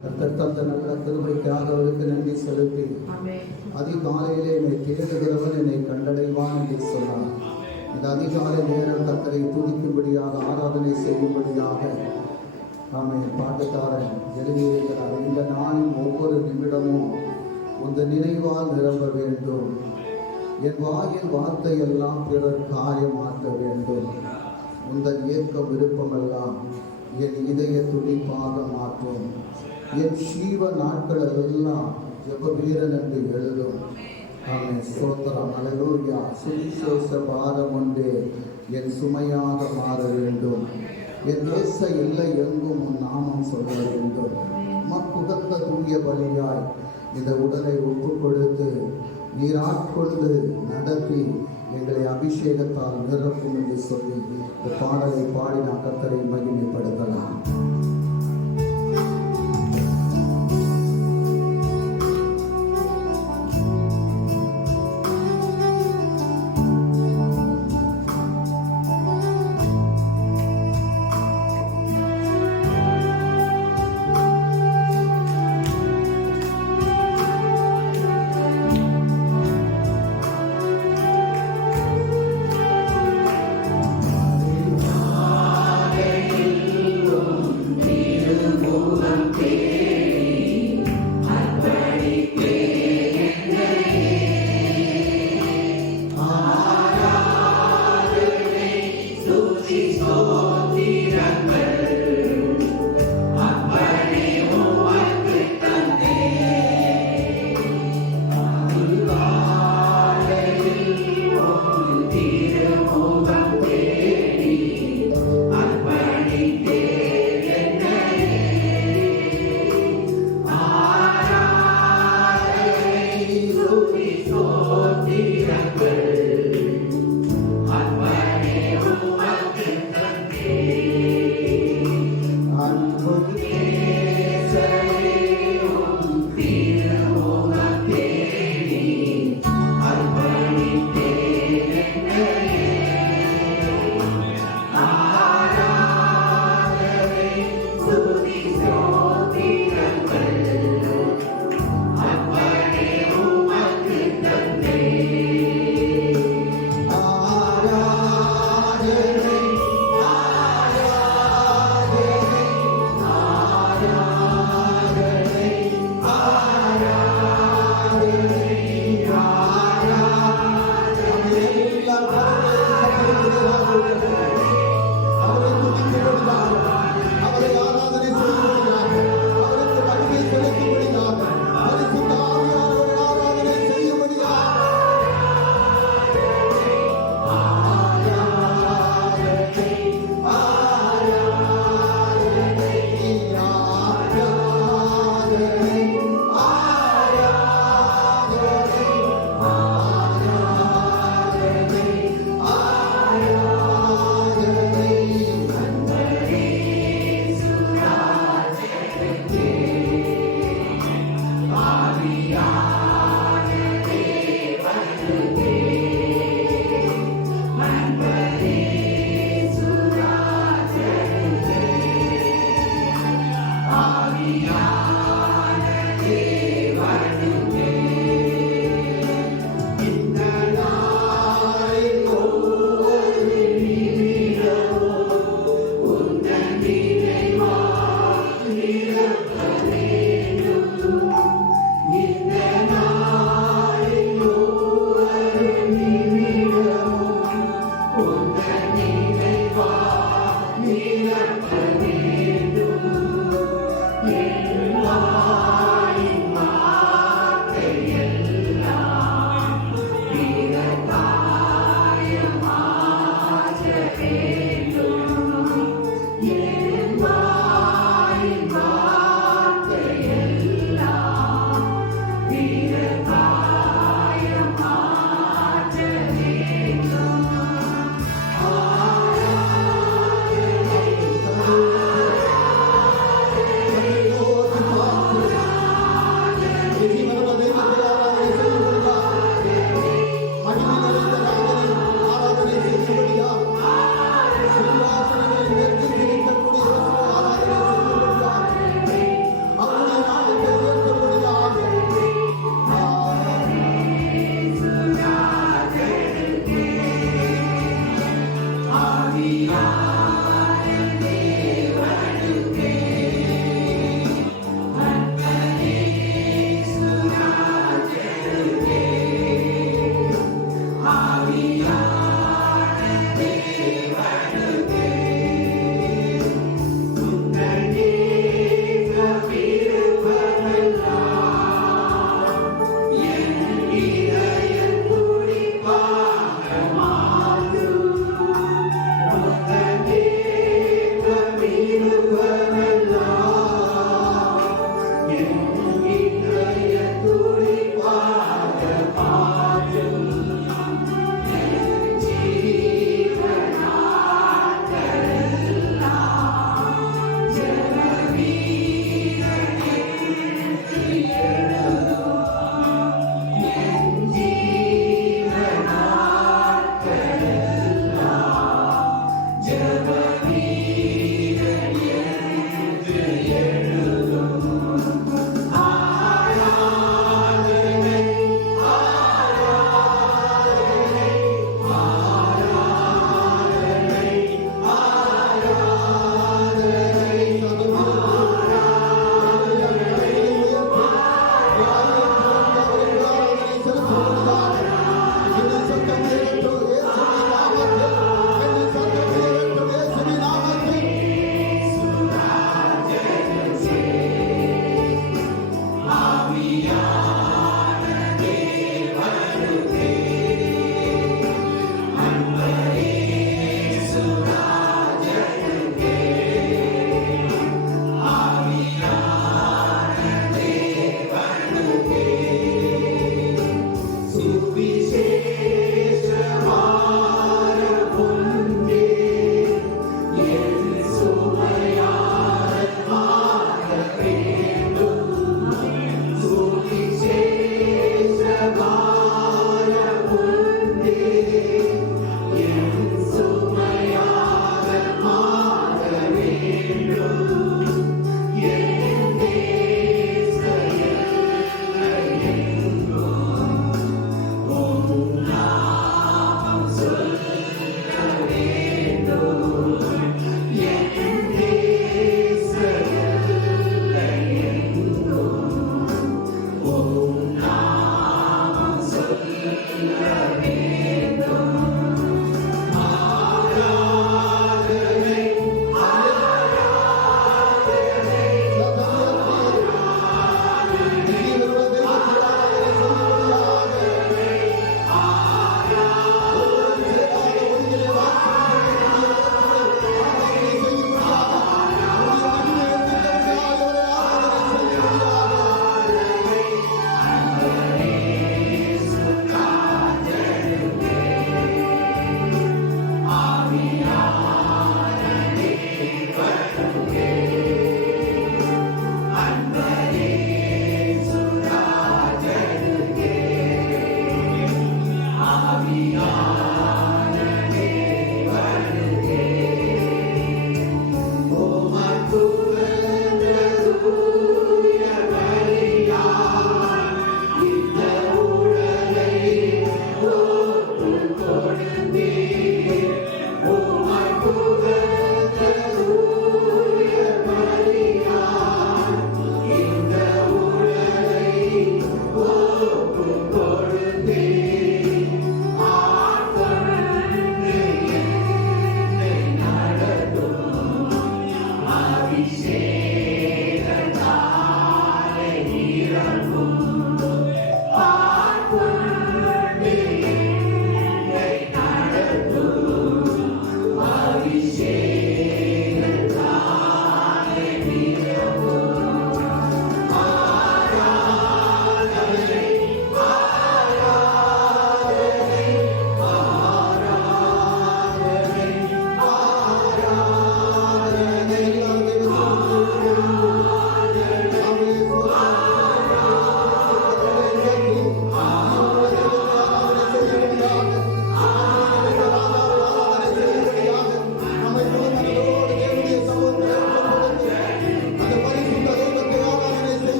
தந்த நல்ல கிருபைக்காக அவருக்கு நன்றி செலுத்தி அதிகாலையிலே என்னை தேடுகிறவன் என்னை கண்டடைவான் என்று சொன்னார். இந்த அதிகாலை நேரம் கர்த்தரை துதிக்கும்படியாக ஆராதனை செய்யும்படியாக பாட்டுக்காரன் எழுதியிருக்கிறார். இந்த நாளின் ஒவ்வொரு நிமிடமும் உந்த நினைவால் நிரம்ப வேண்டும். என் வாயின் வார்த்தையெல்லாம் பிறர் காரியமாற்ற வேண்டும். உந்தன் இயக்க விருப்பமெல்லாம் என் இதய துடிப்பாக மாற்றும். என் ஜீவ நாட்கள் எல்லாம் ஜெப வீரன் என்று எழுதும். ஸ்தோத்திரம், அல்லேலூயா. சுவிசேஷ பாரம் ஒன்றே என் சுமையாக மாற வேண்டும். என் தேச இல்லை எங்கும் உன் நாமம் சொல்ல வேண்டும். மக்குகந்த தூய பலியாய் இந்த உடலை ஒப்பு கொடுத்து நீர் ஆட்கொண்டு நடத்தி எங்களை அபிஷேகத்தால் நிரப்பும் என்று சொல்லி இந்த பாடலை பாடி நான் கர்த்தரை மகிமைப்படுத்தலாம். Amen.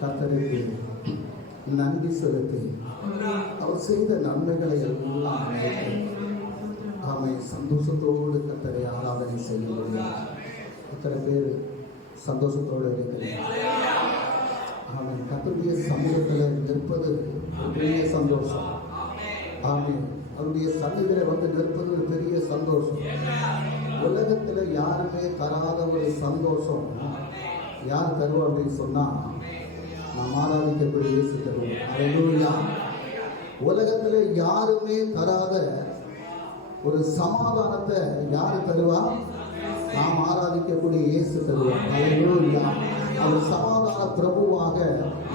கர்த்தருக்கு நன்றி செலுத்தி அவர் செய்த நன்மைகளை எல்லாம் ஆமை சந்தோஷத்தோடு கர்த்தரை ஆராதனை செய்ய முடியும். இத்தனை பேர் சந்தோஷத்தோடு இருக்கிறேன். ஆமை கர்த்தருடைய சமூகத்தில் நிற்பது ஒரு பெரிய சந்தோஷம். ஆமை அவருடைய சன்னிதியில வந்து நிற்பது ஒரு பெரிய சந்தோஷம். உலகத்தில் யாருமே தராத ஒரு சந்தோஷம் யார் தருவோம் அப்படின்னு சொன்னா நாம் ஆராதிக்கக்கூடிய இயேசு தருவோம். அல்லேலூயா. உலகத்தில் யாருமே தராத ஒரு சமாதானத்தை யாரு தருவா? நாம் ஆராதிக்கக்கூடிய இயேசு தருவோம். அல்லேலூயா. அவர் சமாதான பிரபுவாக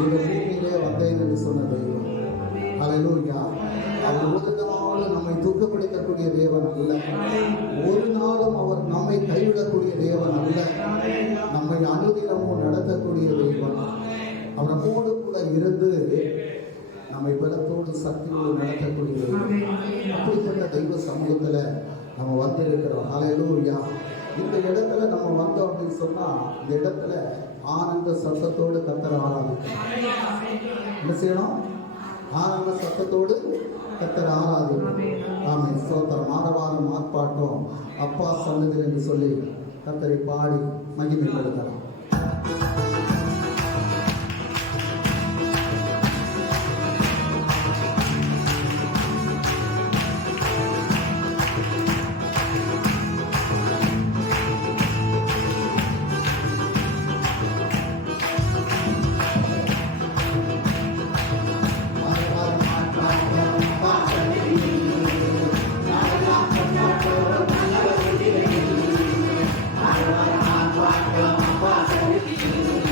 இந்த பூமியிலே வந்தேன் என்று சொன்ன தெய்வம். அல்லேலூயா. அவர் ஒரு நாளும் நம்மை துக்கப்படுத்தக்கூடிய தேவன் அல்ல. ஒரு நாளும் அவர் நம்மை கைவிடக்கூடிய தேவன் அல்ல. நம்மை அனுதினமும் நடத்தக்கூடிய தெய்வம். அவர் நம்மோடு கூட இருந்து நம்மை பலத்தோடு சக்தியோடு நடத்தக்கூடிய தெய்வம். அப்படிப்பட்ட தெய்வ சமூகத்தில் நம்ம வந்திருக்கிறோம். அல்லேலூயா. இந்த இடத்துல நம்ம வந்தோம் அப்படின்னு சொன்னா இந்த இடத்துல ஆனந்த சத்தத்தோடு கர்த்தரை ஆராதிக்கணும். என்ன செய்யணும்? ஆனந்த சத்தத்தோடு கர்த்தரை ஆராதிக்கணும். ஆமென். ஸ்தோத்திரம். ஆரவாரம் ஆர்ப்பாட்டம் அப்பா சன்னதில் என்று சொல்லி கர்த்தரை பாடி மகிமைப்படுத்தலாம். Thank you.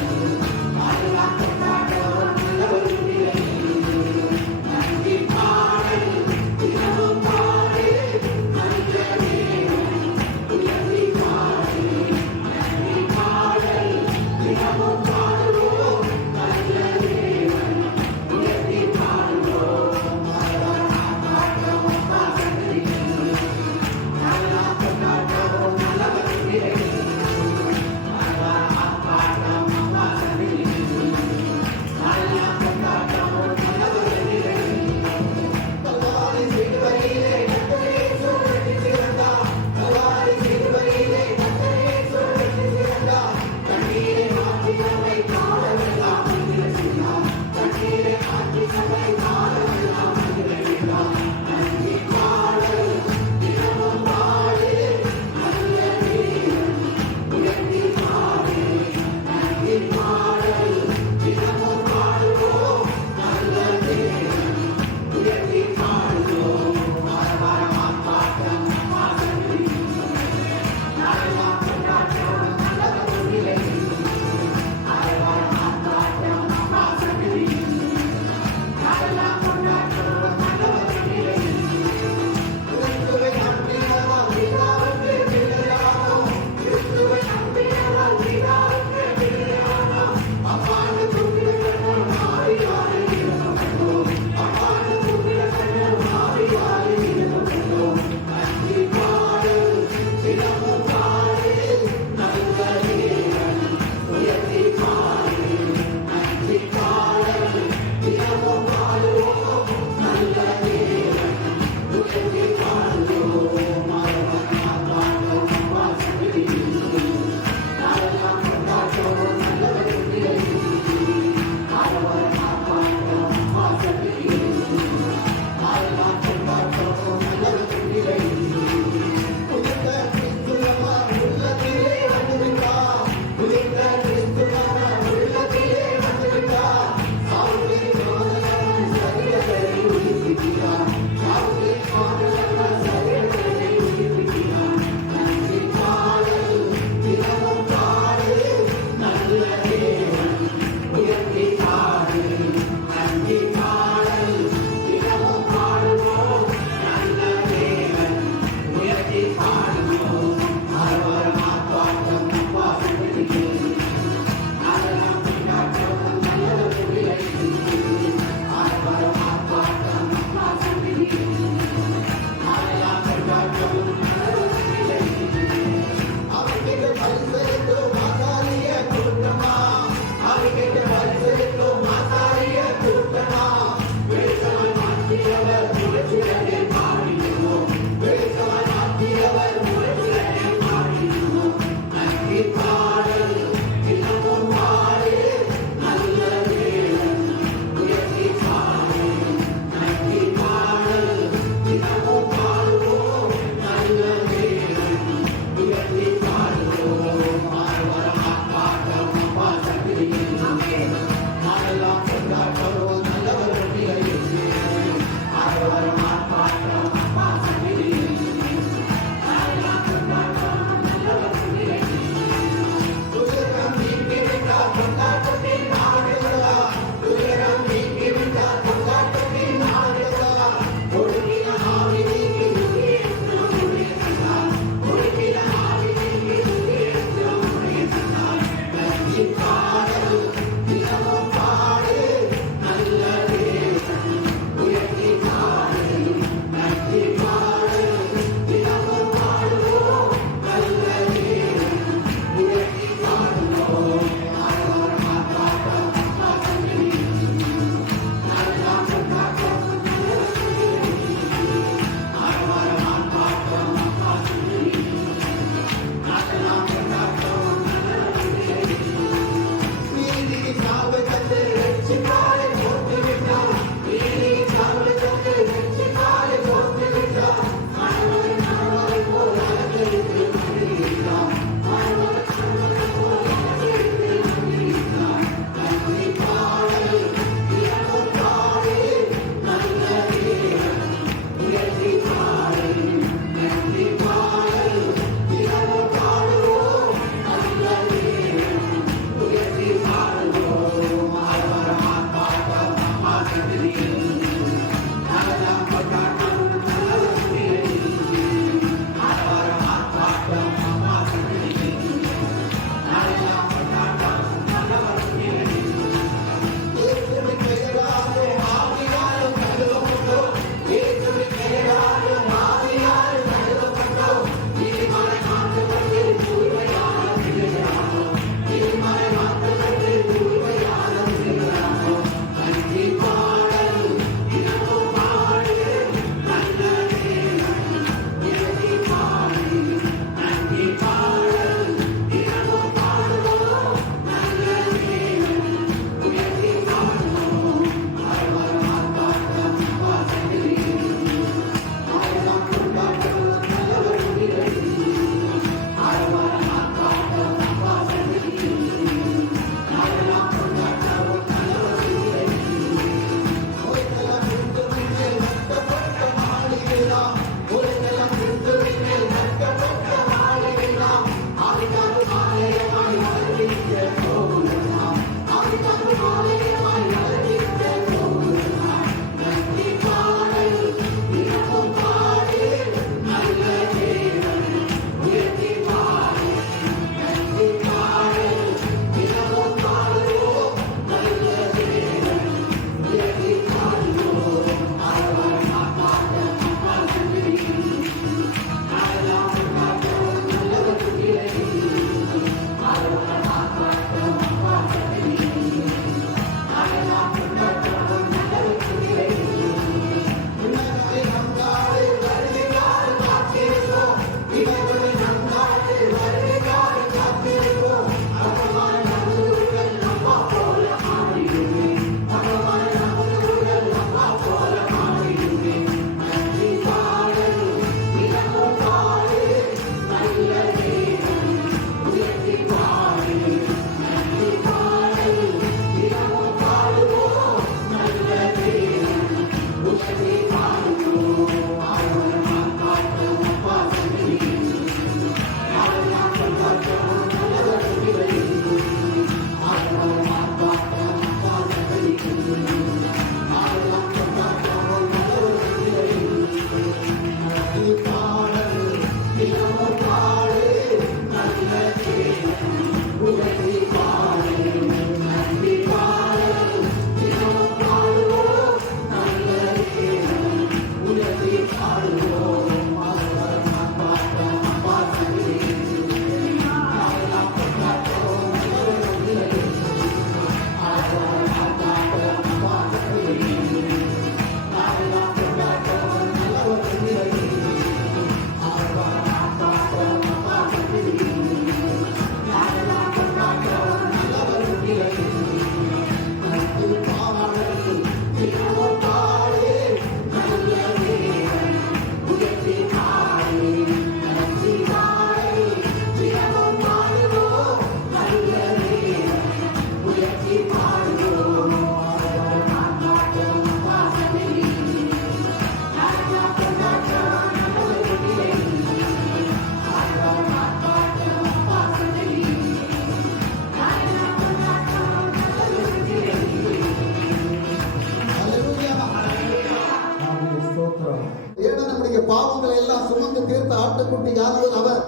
பாவங்களை எல்லாம் சுமந்து தீர்த்த ஆட்டுக்குட்டி யானவர் அவர்.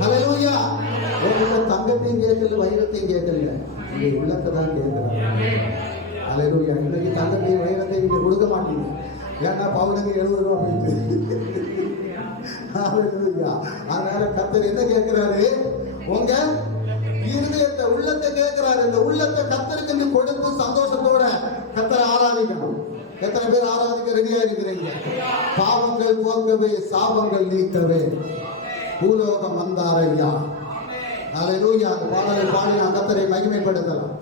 ஹல்லேலூயா. உங்க தங்கத்தையும் கேட்கல, வைரத்தையும் கேட்கல, உங்க உள்ளத்தை தான் கேட்கிறார். ஹல்லேலூயா. இன்னைக்கு தங்கத்தையும் வைரத்தையும் நீங்க கொடுக்க மாட்டீங்க. ஏன்னா பவுனுக்கு 70 ரூபா போயிட்டு. ஹல்லேலூயா. அதனால கர்த்தர் என்ன கேட்கிறாரு? உங்க இருதயத்தை, உள்ளத்தை கேட்கிறாரு. இந்த உள்ளத்தை கர்த்தருக்கு கொடுத்து சந்தோஷத்தோட கர்த்தரை ஆராதிக்கணும். எத்தனை பேர் ஆராதிக்க ரெடியா இருக்கிறீங்க? பாவங்கள் போக்கவே, சாபங்கள் நீக்கவே பூலோகம் வந்தார் ஐயா. ஹல்லேலூயா. அந்த பாடலை பாடி நான் கர்த்தரை மகிமைப்படுத்தலாம்.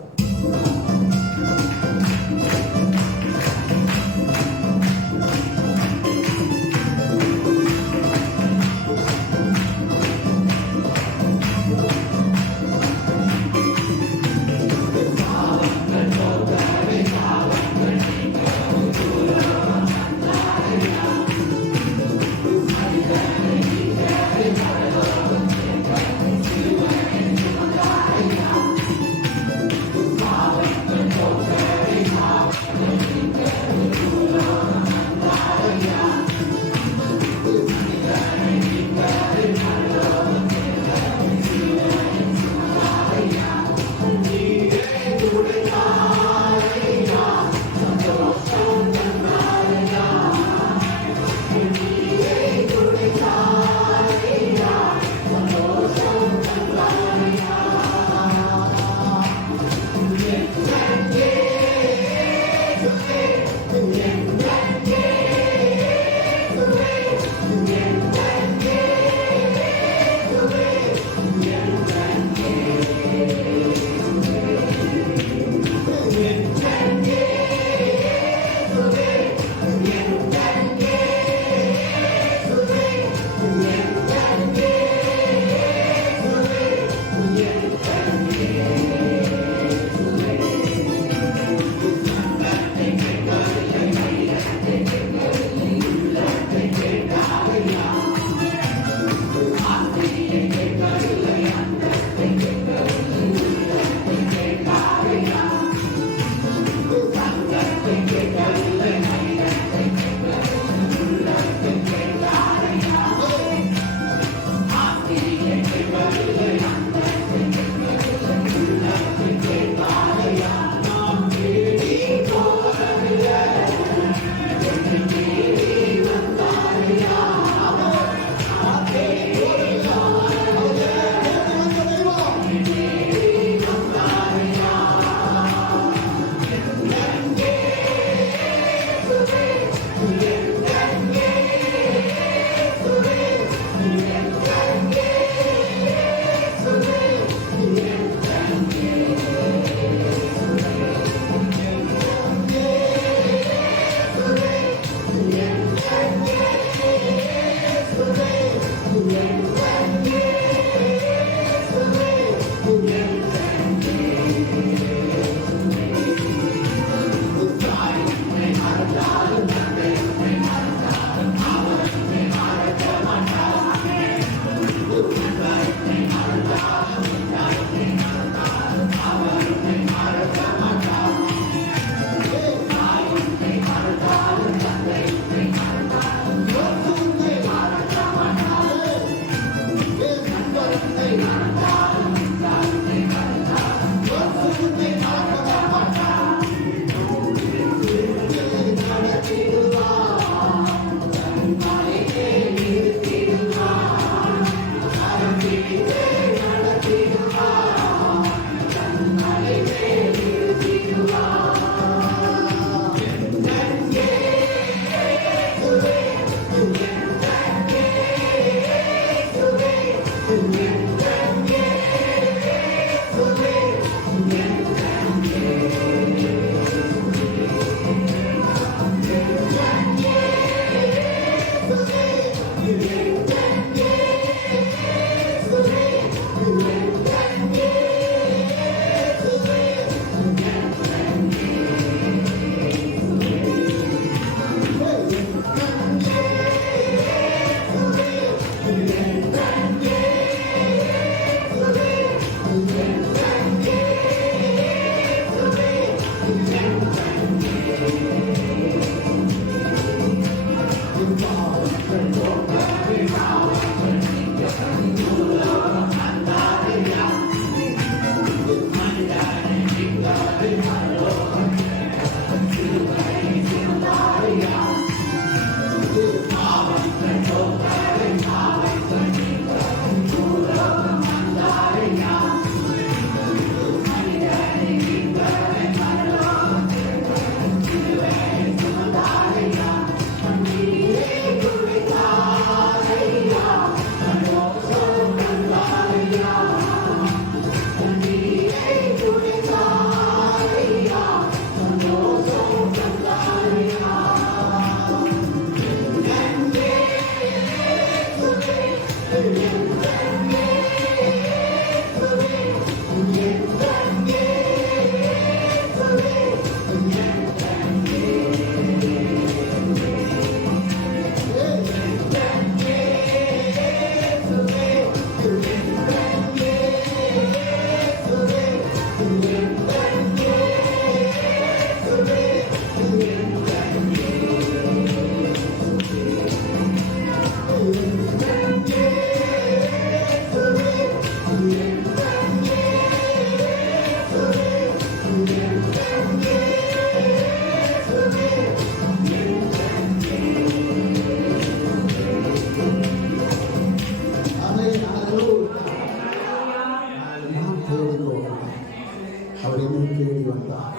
அவர் என்னை தேடி வந்தார்.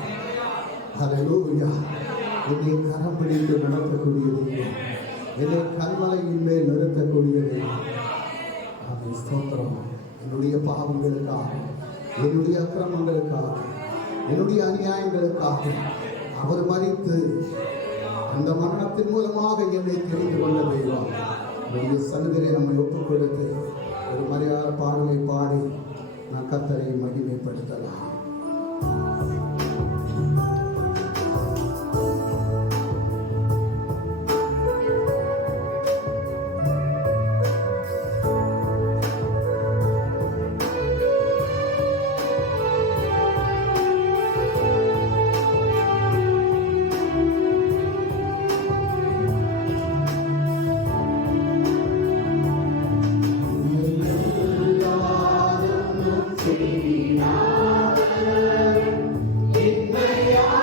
ஹல்லேலூயா. என்னை கரம் பிடித்து நடத்தக்கூடியது, என்னை கல்மலையின் மேல் நிறுத்தக்கூடியது. அவன் ஸ்தோத்திரம். என்னுடைய பாவங்களுக்காக, என்னுடைய அக்கிரமங்களுக்காக, என்னுடைய அநியாயங்களுக்காக அவர் மரித்து அந்த மரணத்தின் மூலமாக என்னை தெரிந்து கொண்ட தெய்வம். என்னுடைய சன்னிதியை நம்மை ஒப்புக் கொடுத்து ஒரு மரியாதை பாடலை பாடி நான் கர்த்தரை மகிமைப்படுத்தலாம். Yeah.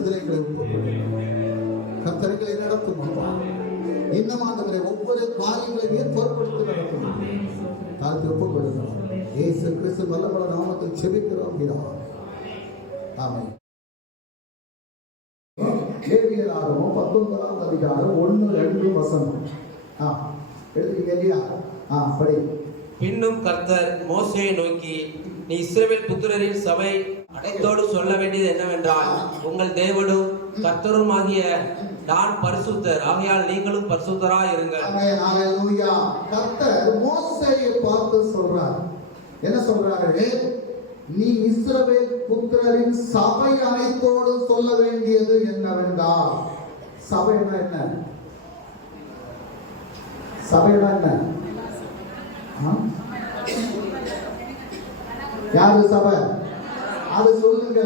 கருத்துல எங்களை கர்த்தர்களை நடத்தும் அப்பா. இன்னும் ஆண்டவரே ஒவ்வொரு காரியங்களையும் பொருட்படுத்தி நடத்தும். தாழ்த்தி ஒப்புக் கொடுக்கிறோம். இயேசு கிறிஸ்து வல்லமையுள்ள நாமத்தில் ஜெபிக்கிறோம் பிதாவே. ஆமென். லேவியராகமம் 19ஆம் அதிகாரம் 1-2 வசனம். எழுதுறீங்க இல்லையா? படி. பின்னும் கர்த்தர் மோசேயை நோக்கி, நீ இஸ்ரவேல் புத்திரரின் சபை அனைத்தோடு சொல்ல வேண்டியது என்னவென்றால், உங்கள் தேவனும் கர்த்தருமாகிய நான் பரிசுத்தர், ஆகையால் நீங்களும் பரிசுத்தராய் இருங்கள். ஹல்லேலூயா. கர்த்தர் மோசேயை பார்த்து சொல்றார். என்ன சொல்றாரு? நீ இஸ்ரவேல் புத்திரரின் சபை அனைத்தோடு சொல்ல வேண்டியது என்னவென்றால், சபைனா என்ன? சபைனா என்ன? யாரு சபை? அது சொல்லுங்க.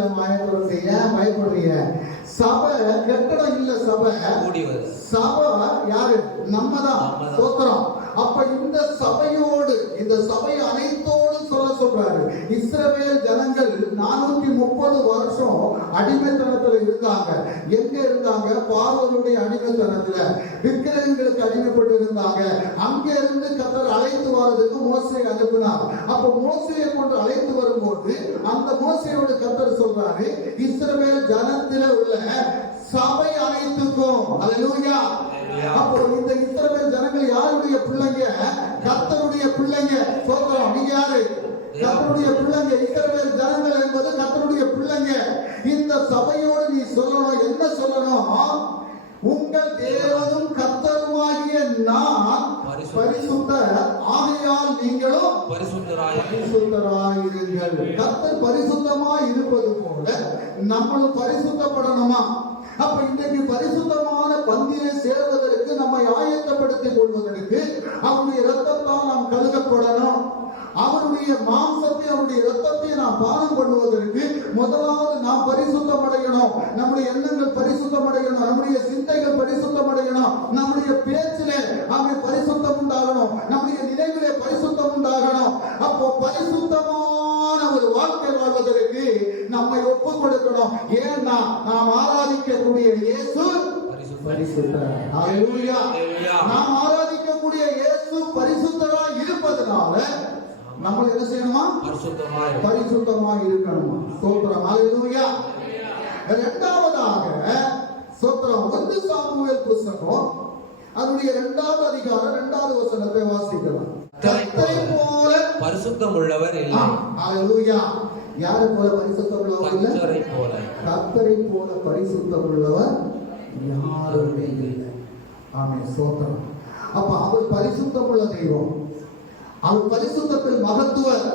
ஏன் பயப்படுறீங்க? சபை கட்டடம் இல்ல. சபை சபை யாரு? நம்மதான். ஸ்தோத்திரம். அப்ப இந்த சபையோடு, இந்த சபை அனைத்தோடு சொல்ல சொல்றாரு. இஸ்ரவேல் ஜனங்கள் 430 வருஷம் அடிமைத்தனத்துல இருந்தாங்க. எங்க இருந்தாங்க? பார்வோனுடைய அடிமைத்தனத்துல, விக்கிரகங்களுக்கு அடிமைப்பட்டு இருந்தாங்க. அங்க இருந்து கர்த்தர் அழைத்து வர்றதுக்கு மோசேயை அனுப்பினார். அப்ப மோசேயை கொண்டு அழைத்து வரும்போது அந்த மோசேயோட கர்த்தர் சொல்றாரு, இஸ்ரவேல் ஜனத்தில உள்ள சபை அனைத்துக்கும். ஹல்லேலூயா. அப்போ இந்த இஸ்ரவேல் ஜனங்கள் யாருடைய பிள்ளைங்க? கர்த்தருடைய பிள்ளைங்க. சொல்றோம். நீங்க யாரு? கர்த்தருடைய பிள்ளைங்க. இஸ்ரவேல் ஜனங்கள் என்பது கர்த்தருடைய பிள்ளைங்க. இந்த சபையோடு நீ சொல்லணும். என்ன சொல்லணும்? உங்கள் தேவனும் கர்த்தருமாகிய நான் பரிசுத்தர், ஆகையால் நீங்களும் பரிசுத்தராயிருங்கள். கர்த்தர் பரிசுத்தமாய் இருப்பது போல நம்மளும் பரிசுத்தப்படணுமா? அப்ப இன்றைக்கு பரிசுத்தமான பந்தியை சேர்வதற்கு நம்மை ஆயத்தப்படுத்திக் கொள்வதற்கு அவருடைய இரத்தத்தால் நாம் கழுகப்படணும். அவருடைய மாம்சத்தை, அவருடைய இரத்தத்தை நாம் பானம் பண்ணுவதற்கு முதலாவது நாம் பரிசுத்தம் அடையணும். நம்முடைய எண்ணங்கள் பரிசுத்தம் அடையணும். நம்முடைய சிந்தைகள் பரிசுத்தம் அடையணும். நம்முடைய பேச்சிலே அவை பரிசுத்தம் உண்டாகணும். நம்முடைய நினைவிலே பரிசுத்தம் உண்டாகணும். அப்போ பரிசுத்தமான ஒரு வாழ்க்கை வாழ்வதற்கு நம்மை ஒப்புக் கொடுக்கணும். ஏன்னா நாம் ஆராதிக்கக்கூடிய இயேசு பரிசுத்தர். ஹல்லேலூயா. நாம் ஆராதிக்கக்கூடிய இயேசு பரிசுத்தராய் இருப்பதனால நம்ம என்ன செய்யணுமா? பரிசுத்தமாய் இருக்கணுமா? ஸ்தோத்திரம். ஹல்லேலூயா. இரண்டாவதாக ஸ்தோத்திரம், 1 சாமுவேல் புத்தகம் அதனுடைய 2ஆம் அதிகாரம் 2வது வசனத்தை வாசிக்கலாம். கர்த்தரை போல பரிசுத்தம் உள்ளவர் இல்லை. ஹல்லேலூயா. யாரை போல பரிசுத்தம் உள்ளவர் இல்லை? கர்த்தரை போல. கர்த்தரை போல பரிசுத்தம் உள்ளவர் யாருமே இல்லை. ஆமென். ஸ்தோத்திரம். அப்ப அவர் பரிசுத்தம் உள்ள தெய்வம். அவர் பரிசுத்தத்தில் மகத்துவர்.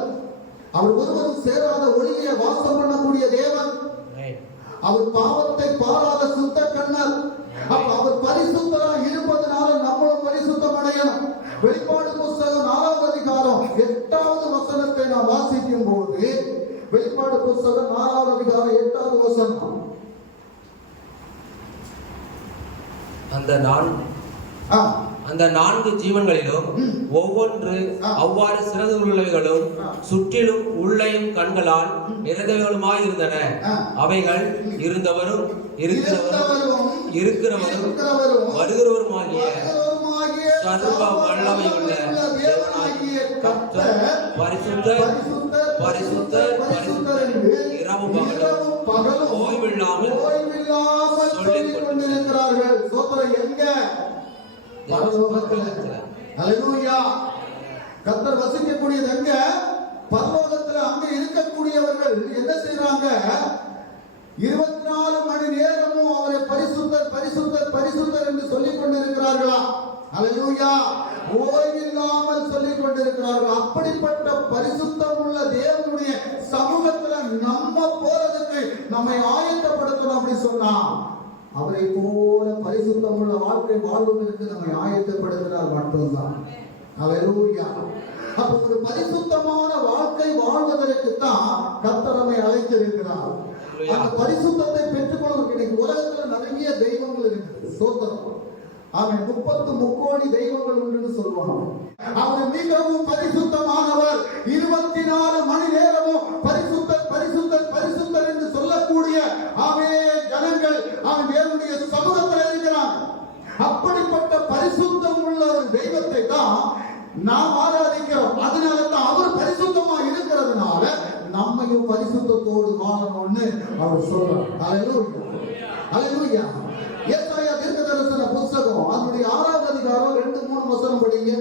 அவர் ஒருவரும் சேராத ஒளியிலே வாசம் பண்ணக்கூடிய தேவன். அவர் பாவத்தை பாராத சுத்த கண்ணர். அப்ப அவர் பரிசுத்தராக இருப்பதனால நம்மளும் பரிசுத்தம் அடையணும். வெளிப்பாடு புத்தகம் 4ஆம் அதிகாரம் 8வது வசனத்தை நாம் வாசிக்கும் போது, வெளிப்பாடு புத்தகம் 4ஆம் அதிகாரம் 8வது வசனம். அந்த 4 ஜீவன்களிலும் ஒவ்வொன்று அவ்வாறு சிறந்துள்ளவைகளும் சுற்றிலும் உள்ளையும் கண்களால் நிறைந்தவைகளுமாய் இருந்தன. அவைகள் இருந்தவரும் இருக்கிறவரும் வருகிறவருமாகிய சர்வ வல்லமையுள்ள தேவனாகிய கர்த்தர் பரிசுத்தர் பரிசுத்தர் பரிசுத்தர் என்று இரவும் பகலும் ஓய்வில்லாமல் சொல்லிக் கொண்டிருக்கிறார்கள். சோதரம் எங்க? பரலோகத்தில். ஹல்லேலூயா. கர்த்தர் வசிக்கக்கூடியது எங்க? பரலோகத்தில். அங்க இருக்கக்கூடியவர்கள் என்ன செய்றாங்க? 24 மணி நேரமும் அவரை பரிசுத்தர் பரிசுத்தர் பரிசுத்தர் என்று சொல்லிக் கொண்டிருக்கிறார்களா? ஹல்லேலூயா. ஓய்வில்லாமல் சொல்லிக் கொண்டிருக்கிறார்கள். அப்படிப்பட்ட பரிசுத்தம் உள்ள தேவனுடைய சமூகத்துல நம்ம போறதுக்கு நம்மை ஆயத்தப்படுத்தணும். அப்படி சொன்னா அவரை போல பரிசுத்தம் உள்ள வாழ்க்கை வாழ்வதற்கு நம்மை ஆயத்தப்படுத்தினால் மட்டும்தான். ஹல்லேலூயா. அப்ப ஒரு பரிசுத்தமான வாழ்க்கை வாழ்வதற்கு தான் கர்த்தர் நம்மை அழைத்திருக்கிறார். அந்த பரிசுத்தத்தை பெற்றுக்கொள்வதற்கு இன்னைக்கு உலகத்துல நிறைய தெய்வங்கள் இருக்குது. ஸ்தோத்திரம். அவன் 30 முக்கோடி தெய்வங்கள் உண்டு சொல்வாங்க. அவர் மிகவும் பரிசுத்தமானவர். 24 மணி நேரமும் பரிசுத்தர் பரிசுத்தர் பரிசுத்தர் என்று சொல்லக்கூடிய அவன் ஜனங்கள் நாம் ஆராதிக்கிறோம். அதனால தான் அவர் பரிசுத்தமா இருக்கிறதுனால நம்மையும் பரிசுத்தத்தோடு வாழணும்னு அவர் சொல்றார். ஹல்லேலூயா, ஹல்லேலூயா. ஏசாயா தீர்க்கதரிசன புத்தகம் அதனுடைய 6வது அதிகாரம் 2-3 வசனம் படிங்க.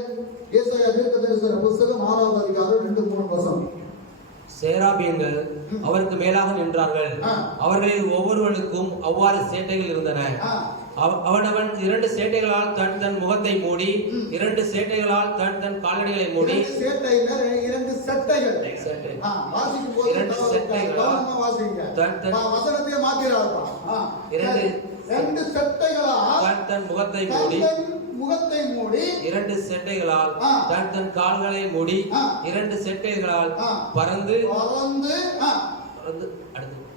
ஏசாயா தீர்க்கதரிசன புத்தகம் 6வது அதிகாரம் 2-3 வசனம். சேராபீன்கள் அவருக்கு மேலாக நின்றார்கள். அவர்களில் ஒவ்வொருவனுக்கும் அவ்வாறு சேட்டைகள் இருந்தன. அவனவன் 2 சேட்டைகளால் தன் முகத்தை மூடி, 2 சேட்டைகளால் தன் காலடிகளை மூடி. 2 சட்டைகள் வாசிக்கும் போது 2 சேட்டைகளால் வசனத்தை மாத்திராதா. 2 சட்டைகளால் தன் முகத்தை மூடி, 2 சேட்டைகளால் தன் கால்களை மூடி, 2 சேட்டைகளால் பறந்து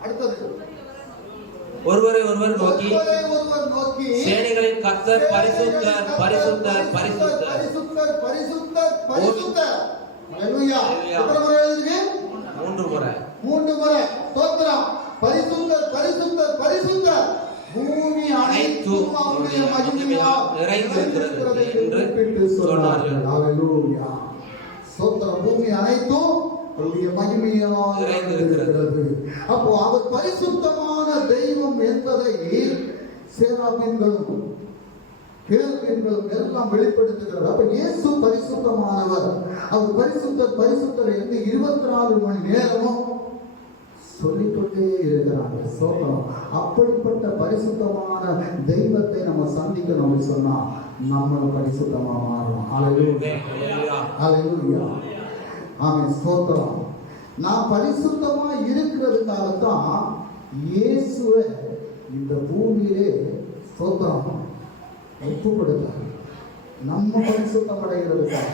அடுத்தது ஒருவரை ஒருவர் நோக்கி சேனைகளின் கர்த்தர் பரிசுத்தர் பரிசுத்தர் பரிசுத்தர் பரிசுத்தர் பரிசுத்தர் பரிசுத்தர். ஹல்லேலூயா. எத்தனை முறை எழுதுங்க? 3 முறை. ஸ்தோத்திரம். பரிசுத்தர் பரிசுத்தர் பரிசுத்தர். பூமி அனைத்தும் அவருடைய மகிமையால் நிறைந்திருக்கிறது என்று சொன்னார்கள். ஹல்லேலூயா. ஸ்தோத்திரம். பூமி அனைத்தும் அவருடைய மகிமையால் நிறைந்திருக்கிறது. அப்போ அவர் பரிசுத்தமான தெய்வம் என்பதை சேராபீன்களும் கேருபீன்களும் எல்லாம் வெளிப்படுத்துகிறது. அப்ப இயேசு பரிசுத்தமானவர். அவர் பரிசுத்தர் பரிசுத்தர் என்று 24 மணி நேரமும் சொல்லிக்கொண்டே இருக்கிறாங்க. சோதரம். அப்படிப்பட்ட பரிசுத்தமான தெய்வத்தை நம்ம சந்திக்கணும் சொன்னா நம்மளும் பரிசுத்தமா மாறும். ஹல்லேலூயா, ஹல்லேலூயா. ஆமென். ஸ்தோத்திரம். நான் பரிசுத்தமா இருக்கிறதுக்காகத்தான் இயேசுவை இந்த பூமியிலே ஸ்தோத்திரம் ஒப்பு கொடுத்தார். நம்ம பரிசுத்தம் அடைகிறதுக்காக,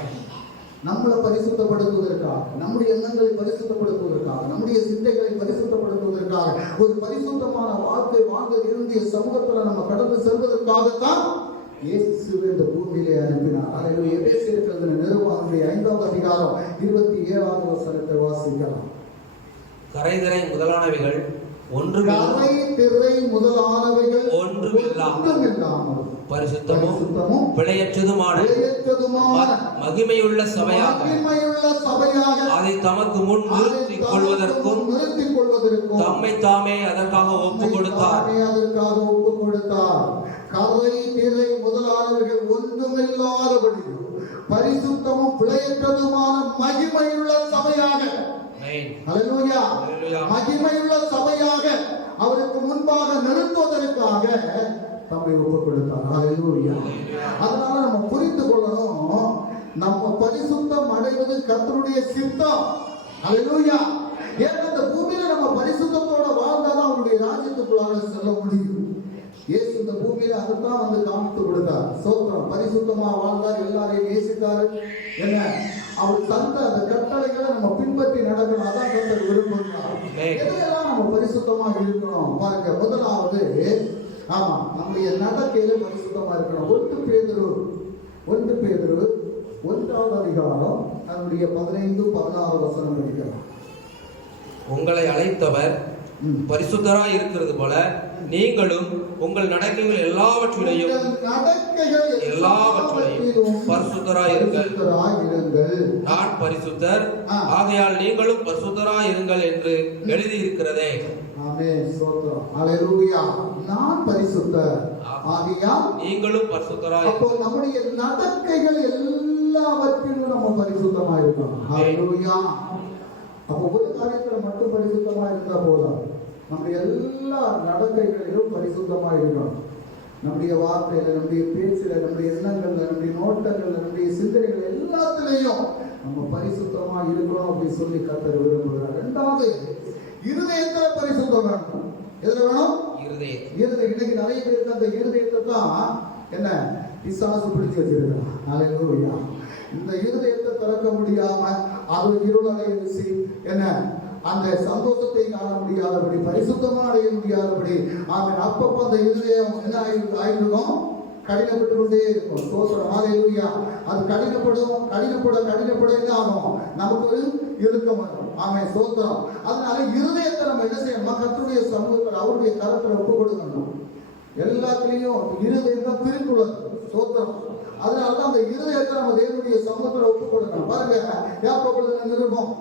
நம்மளை பரிசுத்தப்படுத்துவதற்காக, நம்முடைய எண்ணங்களை பரிசுத்தப்படுத்துவதற்காக, நம்முடைய சிந்தைகளை பரிசுத்தப்படுத்துவதற்காக, ஒரு பரிசுத்தமான வாழ்க்கை வாழ்ந்து இருந்திய சமூகத்துல நம்ம கடந்து செல்வதற்காகத்தான் இயேசுவை இந்த பூமியிலே அனுப்பினார். ஹல்லேலூயா. எபேசியர் எழுதின நிருபம் 5வது அதிகாரம் 27வது வசனத்தை வாசிக்கலாம். கரைதிரை முதலானவைகள் ஒன்றுமில்லாமல் பரிசுத்தமும் பிழையற்றதுமான மகிமையுள்ள சபையாக அதை தமக்கு முன் நிறுத்திக் கொள்வதற்கும் தம்மை தாமே அதற்காக ஒப்பு கொடுத்தார். கரை திரை முதலானவர்கள் ஒன்றுமில்லாதபடி பரிசுத்தமும் பிழையற்றதுமான மகிமையுள்ள சபையாக, ஹல்லேலூயா, மகிமையுள்ள சபையாக அவருக்கு முன்பாக நிறுத்துவதற்காக தம்மை ஒப்புக் கொடுத்தார். ஹல்லேலூயா. அதனால நம்ம புரிந்து கொள்ளணும், நம்ம பரிசுத்தம் அடைவது கர்த்தருடைய சித்தம். ஹல்லேலூயா. ஏன்னா இந்த பூமியில நம்ம பரிசுத்தத்தோட வாழ்ந்தாதான் அவருடைய ராஜ்யத்துக்குள்ளாக செல்ல முடியும். இயேசு இந்த பூமியில அதுதான் வந்து காமித்து கொடுத்தார். சோத்திரம். பரிசுத்தமா வாழ்ந்தார், எல்லாரையும் நேசித்தார். என்ன அவர் தந்த அந்த கட்டளைகளை நம்ம பின்பற்றி நடக்கணும். அதான் கர்த்தர் விரும்புகிறார். எதையெல்லாம் நம்ம பரிசுத்தமா இருக்கணும் பாருங்க. முதலாவது, ஆமா, நம்முடைய நடக்கையில பரிசுத்தமா இருக்கணும். 1 பேதுரு 1வது அதிகாரம் அதனுடைய 15-16 வசனம் படிக்கலாம். உங்களை அழைத்தவர் பரிசுத்தராய் இருக்கிறது போல நீங்களும் உங்கள் நடக்கைகள் எல்லாவற்றிலையும் பரிசுத்தராய் இருங்கள். நான் பரிசுத்தர், ஆகையால் நீங்களும் பரிசுத்தராய் இருங்கள் என்று எழுதி இருக்கிறதே. ஆமென். ஸ்தோத்திரம். ஹல்லேலூயா. நான் பரிசுத்தர், ஆகையால் நீங்களும் பரிசுத்தராய். அப்போ நம்முடைய நடக்கைகள் எல்லாவற்றிலும் நம்ம பரிசுத்தமா இருக்கணும். ஹல்லேலூயா. அப்போ ஒரு காரியத்துல மட்டும் பரிசுத்தமா இருந்தா போதும், நம்முடைய எல்லா நடக்கைகளிலும் பரிசுத்தமா இருக்கணும். நம்முடைய வார்த்தையில, நம்முடைய பேச்சில, நம்முடைய எண்ணங்கள்ல, நம்முடைய நோட்டங்கள்ல, நம்முடைய சிந்தனைகள் எல்லாத்திலையும் நம்ம பரிசுத்தமா இருக்கணும் அப்படின்னு சொல்லி கர்த்தர் விரும்புகிறார். 2வது, இருதயத்துல பரிசுத்தம் வேணும். எதுல வேணும்? இருதயம். இன்னைக்கு நிறைய பேருக்கு அந்த இருதயத்தை தான் என்ன பிசாசு பிடிச்சு வச்சிருக்கான். ஹல்லேலூயா. இந்த இருதயத்தை திறக்க முடியாம அது இருளடைய வீசி என்ன அந்த சந்தோஷத்தை காண முடியாதபடி, பரிசுத்தமா அடைய முடியாதபடி, ஆமென், அப்பப்ப அந்த இருதயம் என்ன ஆயிருக்கும்? கடினப்பட்டு கொண்டே இருக்கும். ஸ்தோத்திரம். ஹல்லேலூயா. அது கடினப்பட என்ன ஆகும்? நமக்கு ஒரு இறுக்கம் வரும். ஆமென். ஸ்தோத்திரம். அதனால இருதயத்தை நம்ம என்ன செய்யணும்? கர்த்தருடைய சமூகத்தில் அவருடைய கரத்துல ஒப்பு கொடுக்கணும். எல்லாத்துலயும் இருதயம் தான் திருக்குள்ளது. சோத்திரம். அதனாலதான் அந்த இருதயத்தை நம்ம தேவனுடைய சமூகத்துல ஒப்புக் கொடுக்கணும். பாருங்க, யாக்கோபு நிருபம்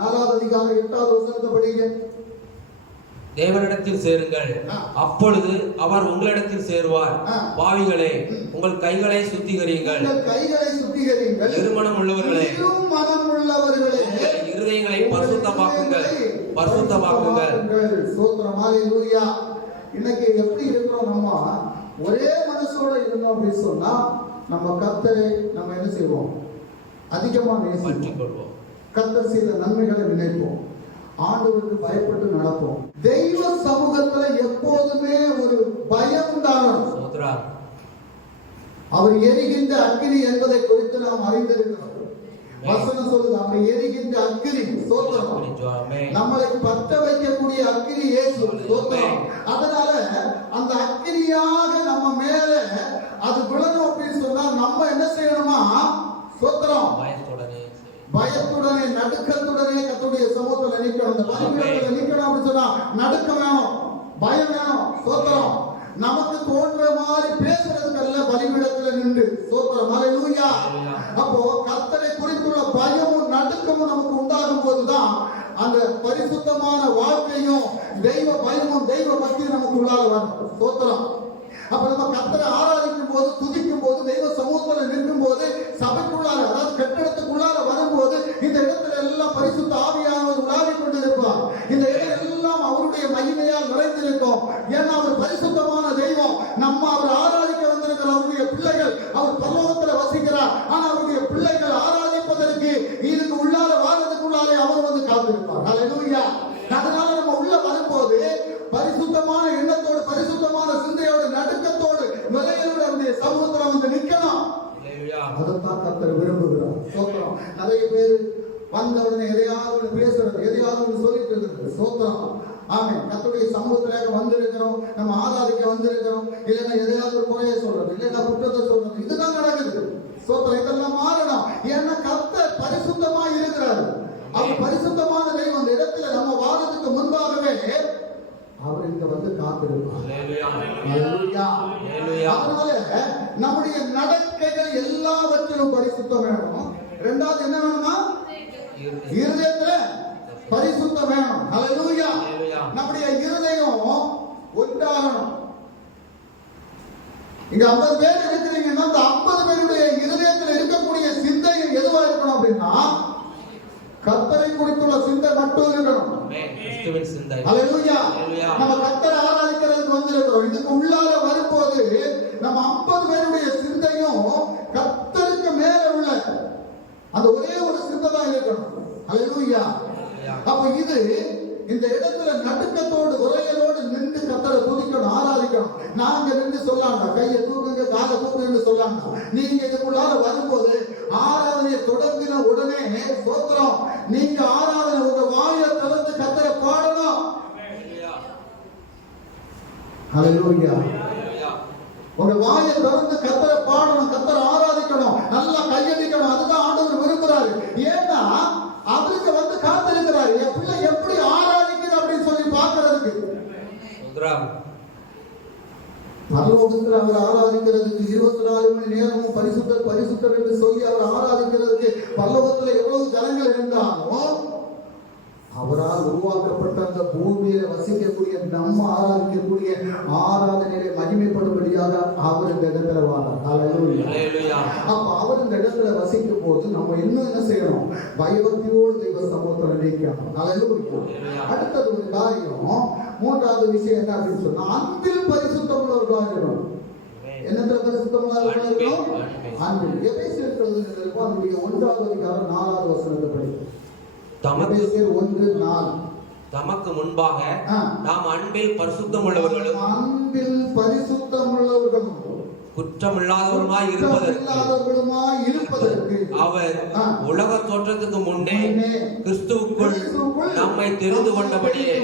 4வது அதிகாரம் 8வது வசனத்தை படிங்க. தேவனிடத்தில் சேருங்கள், அப்பொழுது அவர் உங்களிடத்தில் சேருவார். பாவிகளே, உங்கள் கைகளை சுத்திகரியுங்கள், கைகளை சுத்திகரியுங்கள், இருமனம் உள்ளவர்களே, இருதயங்களை பரிசுத்தமாக்குங்கள், பரிசுத்தமாக்குங்கள். ஸ்தோத்திரம். ஹல்லேலூயா. இன்னைக்கு எப்படி இருக்கிறோம்? நம்ம ஒரே மனசோட இருந்தோம் அப்படின்னு சொன்னா நம்ம கர்த்தரை நம்ம என்ன செய்வோம்? அதிகமா நேசிப்போம். கர்த்தர் செய்த நன்மைகளை நினைப்போம். ஆண்டவருக்கு பயப்பட்டு நடப்போம். தெய்வ சமூகத்துல எப்போதுமே ஒரு பயம் உண்டாகணும். அவர் எரிகின்ற அக்கினி என்பதை குறித்து நாம் அறிந்திருக்கிறோம். வசனம் சொல்லுது, அவர் எரிகின்ற அக்கினி. ஸ்தோத்திரம். நம்மளை பற்ற வைக்கக்கூடிய அக்கினி இயேசு. ஸ்தோத்திரம். அதனால அந்த அக்கினியாக நம்ம மேல அது விழணும் அப்படின்னு சொன்னா நம்ம என்ன செய்யணுமா? ஸ்தோத்திரம். பயத்துடனே நடுக்கத்துடனே கர்த்தருடைய சமூகத்துல நிக்கணும். அந்த பலிபீடத்துல நிக்கணும் அப்படின்னு சொன்னா நடுக்கம் வேணும், பயம் வேணும். ஸ்தோத்திரம். நமக்கு தோன்ற மாதிரி பேசுறதுக்கு அல்ல பலிபீடத்துல நின்று. ஸ்தோத்திரம். ஹல்லேலூயா. அப்போ கர்த்தரை குறித்துள்ள பயமும் நடுக்கமும் நமக்கு உண்டாகும் போதுதான் அந்த பரிசுத்தமான வாழ்க்கையும் தெய்வ பயமும் தெய்வ பக்தியும் நமக்கு உள்ளாக வரும். ஸ்தோத்திரம். அப்ப நம்ம கர்த்தரை ஆராதிக்கும் போது, துதிக்கும் போது, தெய்வ சமூகத்துல நிற்கும் போது, சபைக்குள்ளார அதாவது கட்டிடத்துக்குள்ளார வரும்போது இந்த இடத்துல எல்லாம் பரிசுத்த ஆவியானவர் உலாவிக் கொண்டிருப்பார். இந்த இடம் எல்லாம் அவருடைய மகிமையால் நிறைந்திருக்கும். ஏன்னா அவர் பரிசுத்தமான தெய்வம். நம்ம அவர் ஆராதிக்க வந்திருக்கிற அவருடைய பிள்ளைகள். அவர் பரலோகத்துல வசிக்கிறார். ஆனா அவருடைய பிள்ளைகள் ஆராதிப்பதற்கு இதுக்கு உள்ளார வாரத்துக்குள்ளாரே அவர் வந்து காத்திருப்பார். ஹல்லேலூயா. அதனால நம்ம உள்ள வரும்போது பரிசுத்தமான எண்ணத்தோடு, பரிசுத்தமான சிந்தையோடு, நடுக்கத்தோடு, விலையோடு அவருடைய சமூகத்துல வந்து நிக்கணும். அதைத்தான் கர்த்தர் விரும்புகிறார். சோத்திரம். நிறைய பேர் வந்த உடனே எதையாவது பேசுறது, எதையாவது சொல்லிட்டு இருக்கிறது. சோத்திரம். ஆமென். கர்த்தருடைய சமூகத்திலாக வந்திருக்கிறோம், நம்ம ஆராதிக்க வந்திருக்கிறோம். இல்லைன்னா எதையாவது ஒரு குறைய சொல்றது, இல்லைன்னா குற்றத்தை சொல்றது, இதுதான் நடக்குது. சோத்திரம். இதெல்லாம் மாறணும். ஏன்னா கர்த்தர் பரிசுத்தமா இருக்கிறார். அவர் பரிசுத்தமான தெய்வம். அந்த இடத்துல நம்ம வாரத்துக்கு முன்பாகவே அவர் இங்க வந்து காத்திருப்பார். அதனால நம்முடைய நடக்கைகள் எல்லாவற்றிலும் பரிசுத்தம் வேணும். இரண்டாவது என்ன வேணுமா? இருதயத்துல பரிசுத்தம் வேணும். ஹல்லேலூயா. நம்முடைய இருதயம் ஒன்றாகணும். இங்க 50 பேர் இருக்கிறீங்கன்னா அந்த 50 பேருடைய இருதயத்தில் இருக்கக்கூடிய சிந்தை எதுவா இருக்கணும் அப்படின்னா கர்த்தரை குறித்துள்ள சிந்தை மட்டும் இருக்கணும். ஹல்லேலூயா. நம்ம கர்த்தரை ஆராதிக்கிறதுக்கு வந்திருக்கிறோம். இதுக்கு உள்ளார வரும்போது நம்ம 50 பேருடைய சிந்தையும் கர்த்தருக்கு மேல உள்ள அந்த ஒரே ஒரு சிந்தை தான் இருக்கணும். ஹல்லேலூயா. அப்ப இது இந்த இடத்துல நடுக்கத்தோடு உரையலோடு நின்று கர்த்தரை துதிக்கணும், ஆராதிக்கணும். நாங்க நின்று சொல்லாங்க, கையை தூக்குங்க, காலை தூக்குங்க சொல்லாங்க. நீங்க இதுக்குள்ளார வரும்போது ஆராதனையை தொடங்கின உடனே ஸ்தோத்திரம், நீங்க ஆராதனை உங்க வாயை திறந்து கர்த்தரை பாடணும். ஹல்லேலூயா. உங்க வாயை திறந்து கர்த்தரை பாடணும், கர்த்தரை ஆராதிக்கணும், நல்லா கையடிக்கணும். அதுதான் ஆண்டவர் விரும்புறாரு. ஏன்னா அவருக்கு வந்து காத்திருக்கிறாரு, என் பிள்ளை எப்படி ஆராதிக்குது அப்படின்னு சொல்லி பார்க்கிறதுக்கு. பரலோகத்தில் அவர் ஆராதிக்கிறதுக்கு 24 மணி நேரமும் பரிசுத்தர் பரிசுத்தர் என்று சொல்லி அவர் ஆராதிக்கிறதுக்கு பரலோகத்தில் எவ்வளவு ஜனங்கள் இருந்தாலும் அவரால் உருவாக்கப்பட்ட அந்த பூமியில வசிக்கக்கூடிய நம்ம ஆராதிக்கக்கூடிய ஆராதனையை மகிமைப்படும்படியாக அவர் இந்த இடத்துல வாழார். அப்ப அவர் இந்த இடத்துல வசிக்கும் போது நம்ம இன்னும் என்ன செய்யணும்? பயபக்தியோடு தெய்வ சமூகத்தில் நிற்கணும். அடுத்தது ஒரு காரியம், மூன்றாவது விஷயம் என்ன அப்படின்னு சொன்னா அன்பில் பரிசுத்தம் உள்ளவர்களாக இருக்கணும். என்னத்துல பரிசுத்தம் உள்ளவர்களாக இருக்கணும்? அன்பில். எபேசியர் எழுதியிருக்கும் அதனுடைய 1வது அதிகாரம் 4வது வசனத்தை படிக்கும். தமக்கு முன்பாக நாம் அன்பில் பரிசுத்தம் உள்ளவர்களும் குற்றமில்லாதவருமாய் இருப்பதற்கு அவர் உலக தோற்றத்துக்கு முன்னே கிறிஸ்துவுக்குள் நம்மை தெரிந்து கொண்டபடியே.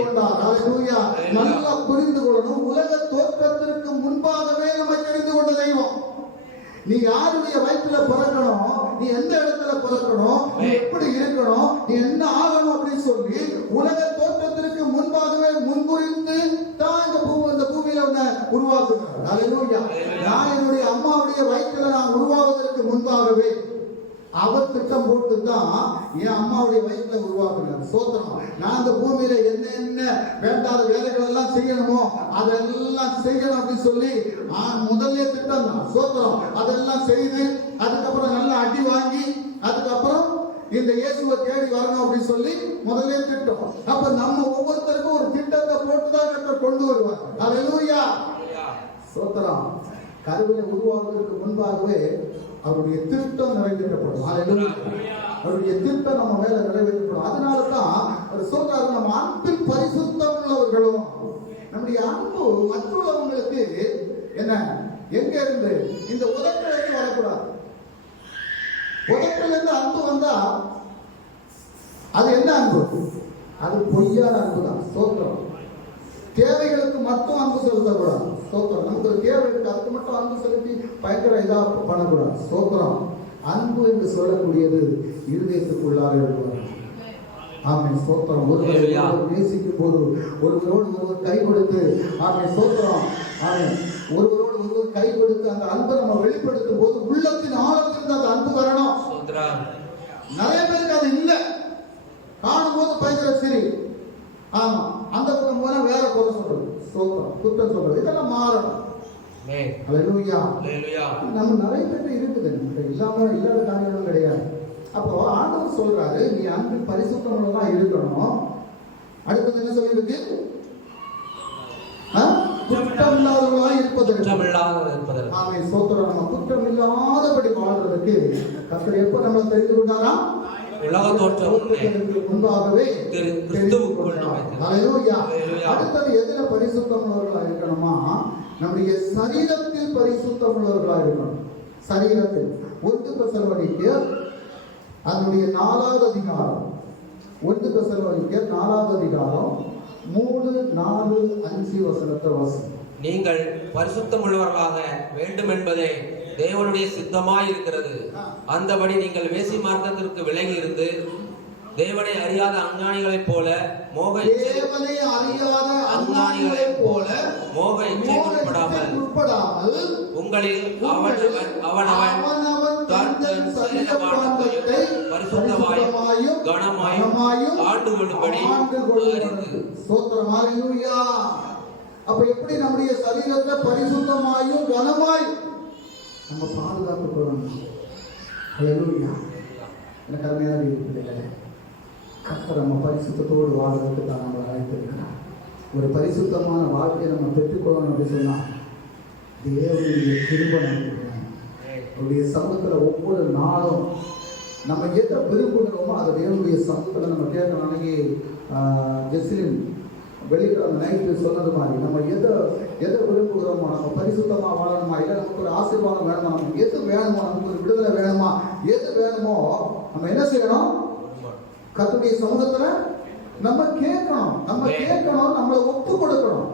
நல்லா புரிந்து கொள்ளணும். உலக தோற்றத்திற்கு முன்பாகவே நம்மை தெரிந்து கொண்ட தெய்வம். நீ யாருடைய வயிற்றுல பிறக்கணும், நீ எந்த இடத்துல பிறக்கணும், நீ எப்படி இருக்கணும், நீ என்ன ஆகணும் அப்படின்னு சொல்லி உலக தோற்றத்திற்கு முன்பாகவே முன்குறித்து தான் இந்த பூமியில உன்னை உருவாக்குகிறார். ஹalleluya. நான் என்னுடைய அம்மாவுடைய வயிற்றில நான் உருவாவதற்கு முன்பாகவே அவர் திட்டம் போட்டு தான் என் அம்மாவுடைய வயிற்றில உருவாக்குறார். ஸ்தோத்திரம். நான் இந்த பூமியில என்ன வேண்டாத வேலைகள் எல்லாம் செய்யணுமோ அதெல்லாம் செய்யணும் அப்படின்னு சொல்லி முதல்ல திட்டம் தான். ஸ்தோத்திரம். அதெல்லாம் செய்து அதுக்கப்புறம் நல்ல அடி வாங்கி அதுக்கப்புறம் இந்த இயேசுவை தேடி வரணும் அப்படின்னு சொல்லி முதல்ல திட்டம். அப்ப நம்ம ஒவ்வொருத்தருக்கும் ஒரு திட்டத்தை போட்டுதான் கர்த்தர் கொண்டு வருவார். ஹalleluya. ஸ்தோத்திரம். கருவில உருவாவதற்கு முன்பாகவே அவருடைய திட்டம் நிறைவேற்றப்படும். ஹalleluya. அவருடைய திட்டம் நம்ம மேல நிறைவேற்றப்படும். அதனால தான் அவர் சொல்றாரு, நம்ம அன்பில் பரிசுத்தம் உள்ளவர்களும். நம்முடைய அன்பு மற்றவங்களுக்கு என்ன எங்க இருந்து இந்த உதட்டில இருந்து வரக்கூடாது. உதட்டில இருந்து அன்பு வந்தா அது என்ன அன்பு? அது பொய்யான அன்பு தான். ஸ்தோத்திரம். தேவைகளுக்கு மட்டும் அன்பு செலுத்தக்கூடாது. ஸ்தோத்திரம். நமக்கு ஒரு தேவை இருக்கு, அதுக்கு மட்டும் அன்பு செலுத்தி பயங்கர இதா பண்ணக்கூடாது. ஸ்தோத்திரம். அன்பு என்று சொல்லக்கூடியது இருதயத்துக்குள்ளாக இருக்கிறது. ஆமென். ஸ்தோத்திரம். ஒருவரை நேசிக்கும் போது ஒருவரோடு ஒருவர் கை கொடுத்து, ஆமென். ஸ்தோத்திரம். ஆமென். ஒருவரோடு ஒருவர் கை கொடுத்து அந்த அன்பை நம்ம வெளிப்படுத்தும் போது உள்ளத்தின் ஆழத்திலிருந்து அந்த அன்பு வரணும். நிறைய பேருக்கு அது இல்லை. காணும் போது பயங்கர சரி, ஆமா, அந்த பக்கம் போனா வேற குறை சொல்றது, ஸ்தோத்திரம், குற்றம் சொல்றது, இதெல்லாம் மாறணும். ஹalleluya. நம்ம நிறைய பேர் இருக்குது, இல்லாம இல்லாத காரியங்களும் கிடையாது. அப்போ ஆண்டவர் சொல்றாரு, நீ அன்பில் பரிசுத்தமுள்ளதா இருக்கணும். அடுத்தது என்ன சொல்லிருக்கு? குற்றமில்லாதவர்களாய் இருப்பதற்கு. ஆமென். ஸ்தோத்திரம். நம்ம குற்றமில்லாதபடி வாழ்றதுக்கு கர்த்தர் எப்ப நம்மளை தெரிந்து கொண்டாரா? உலக தோற்றத்துக்கு முன்பாகவே கிறிஸ்துவுக்குள். ஹalleluya. அடுத்தது எதுல பரிசுத்தமுள்ளவர்களா இருக்கணுமா? நம்முடைய சரீரத்தில் பரிசுத்தமுள்ளவர்களா இருக்கணும். சரீரத்தில் 1 தெசலோனிக்கேயர் அதனுடைய 4வது அதிகாரம், 1 தெசலோனிக்கேயர் 4வது அதிகாரம் 3, 4, 5 வசனத்தை வாசிங்க. நீங்கள் பரிசுத்தம் உள்ளவர்களாக வேண்டும் என்பதே தேவனுடைய சித்தமாய் இருக்கிறது. அந்தபடி நீங்கள் வேசி மார்க்கத்திற்கு விலகி இருந்து தேவனை அறியாத அஞ்ஞானிகளைப் போல மோக இச்சைக்குட்படாமல் உங்களில் அவனவன் தன் சரீரமானத்தையும் பரிசுத்தமாயும் கனமாயும் ஆண்டு கொள்ளும்படி அறிந்து. ஸ்தோத்திரம். ஹalleluya. அப்ப எப்படி நம்முடைய சரீரத்தை பரிசுத்தமாயும் கனமாயும் நம்ம பாதுகாத்துக் கொள்ளணும். ஹalleluya. எனக்கு அருமையான பிள்ளைகளே, கர்த்தர் நம்ம பரிசுத்தத்தோடு வாழ்வதற்கு தான் நம்மளை அழைத்திருக்கிறார். ஒரு பரிசுத்தமான வாழ்க்கையை நம்ம பெற்றுக்கொள்ளணும் அப்படின்னு சொன்னா தேவனுடைய கிருபை நமக்கு வேணும். அவருடைய சமூகத்தில் ஒவ்வொரு நாளும் நம்ம எதை விரும்புகிறோமோ அதை தேவனுடைய சமூகத்தில் நம்ம கேட்கணும். அன்னைக்கு ஜெஸ்லின் வெளிக்கிழமை நைட்டு சொன்னது மாதிரி நம்ம எதை விரும்புகிறோமோ, நம்ம பரிசுத்தமாக வாழணுமா, இல்லை நமக்கு ஒரு ஆசீர்வாதம் வேணுமா, நமக்கு எது வேணுமோ, நமக்கு ஒரு விடுதலை வேணுமா, எது வேணுமோ நம்ம என்ன செய்யணும்? கர்த்தருடைய சமூகத்துல நம்ம கேட்கணும். நம்மளை ஒப்பு கொடுக்கணும்.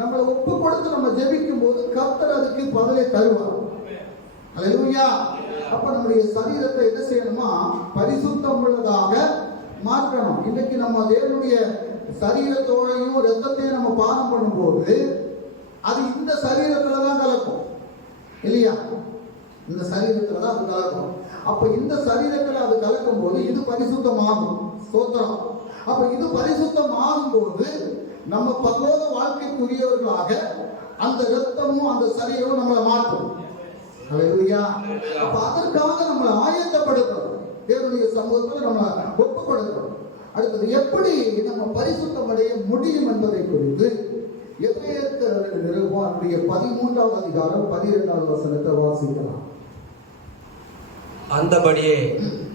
நம்மளை ஒப்பு கொடுத்து நம்ம ஜெபிக்கும் போது கர்த்தர் அதுக்கு பதிலை தருவார். ஹalleluya. அப்ப நம்முடைய சரீரத்தை என்ன செய்யணுமா? பரிசுத்தம் உள்ளதாக மாற்றணும். இன்னைக்கு நம்ம தேவனுடைய சரீரத்தோடையும் ரத்தத்தையும் நம்ம பானம் பண்ணும்போது அது இந்த சரீரத்துல தான் கலக்கும், இல்லையா? இந்த சரீரத்துல தான் அது கலக்கும். அப்ப இந்த சரீரத்துல அது கலக்கும் போது இது பரிசுத்தமாகும். ஸ்தோத்திரம். அப்ப இது பரிசுத்தமாகும் போது நம்ம பரலோக வாழ்க்கைக்குரியவர்களாக அந்த ரத்தமும் அந்த சரீரமும் நம்மளை மாற்றும். ஹalleluya. அப்ப அதற்காக நம்மளை ஆயத்தப்படுத்தணும். தேவனுடைய சமூகத்தில் நம்ம ஒப்பு கொடுக்கணும். அடுத்தது எப்படி நம்ம பரிசுத்தம் அடைய முடியும் என்பதை குறித்து எபிரேயர் நிருபத்தினுடைய 13வது அதிகாரம் 12வது வசனத்தை வாசிக்கலாம். அந்தபடியே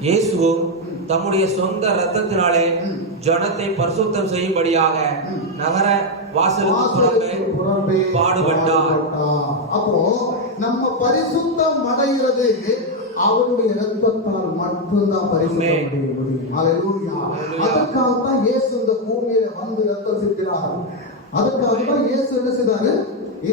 இயேசுவும் தம்முடைய சொந்த இரத்தத்தினாலே ஜனத்தை பரிசுத்தம் செய்யும்படியாக நகர வாசலுக்கு புறம்பே பாடுபட்டார். அப்போ நம்ம பரிசுத்தம் அடைகிறது அவருடைய இரத்தத்தால் மட்டும்தான் பரிசுத்தம் அடைய முடியும். ஹalleluya. அதற்காகத்தான் இயேசு இந்த பூமியில வந்து இரத்தம் சிந்தினார். அதற்காகத்தான் இயேசு என்ன செய்தாரு?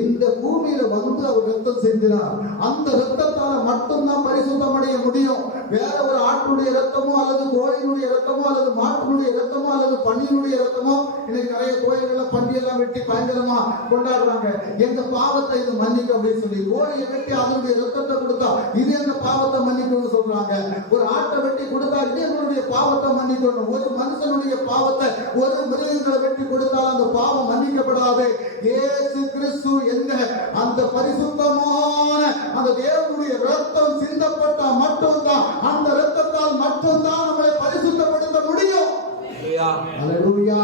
இந்த பூமியில வந்து அவர் ரத்தம் சிந்தினார். அந்த ரத்தத்தால மட்டும்தான் பரிசுத்தம் அடைய முடியும். வேற ஒரு ஆட்டுடைய ரத்தமோ அல்லது கோழியினுடைய ரத்தமோ அல்லது மாட்டினுடைய ரத்தமோ அல்லது பன்னியினுடைய ரத்தமோ, இன்னைக்கு நிறைய கோயில்கள்ல பன்றி எல்லாம் வெட்டி பயங்கரமா கொண்டாடுறாங்க. எங்க பாவத்தை இது மன்னிக்கும் அப்படின்னு சொல்லி கோழியை வெட்டி அதனுடைய ரத்தத்தை கொடுத்தா இது எங்க பாவத்தை மன்னிக்கும்னு சொல்றாங்க. ஒரு ஆட்டை வெட்டி கொடுத்தா இது என்னுடைய பாவத்தை மன்னிக்கணும். ஒரு மனுஷனுடைய பாவத்தை ஒரு மிருகங்களை வெட்டி கொடுத்தால் அந்த பாவம் மன்னிக்கப்படாது. இயேசு கிறிஸ்து என்ற அந்த பரிசுத்தமான அந்த தேவனுடைய ரத்தம் சிந்தப்பட்டா மட்டும்தான், அந்த ரத்தத்தால் மட்டும்தான் நம்மளை பரிசுத்தப்படுத்த முடியும். அல்லேலூயா.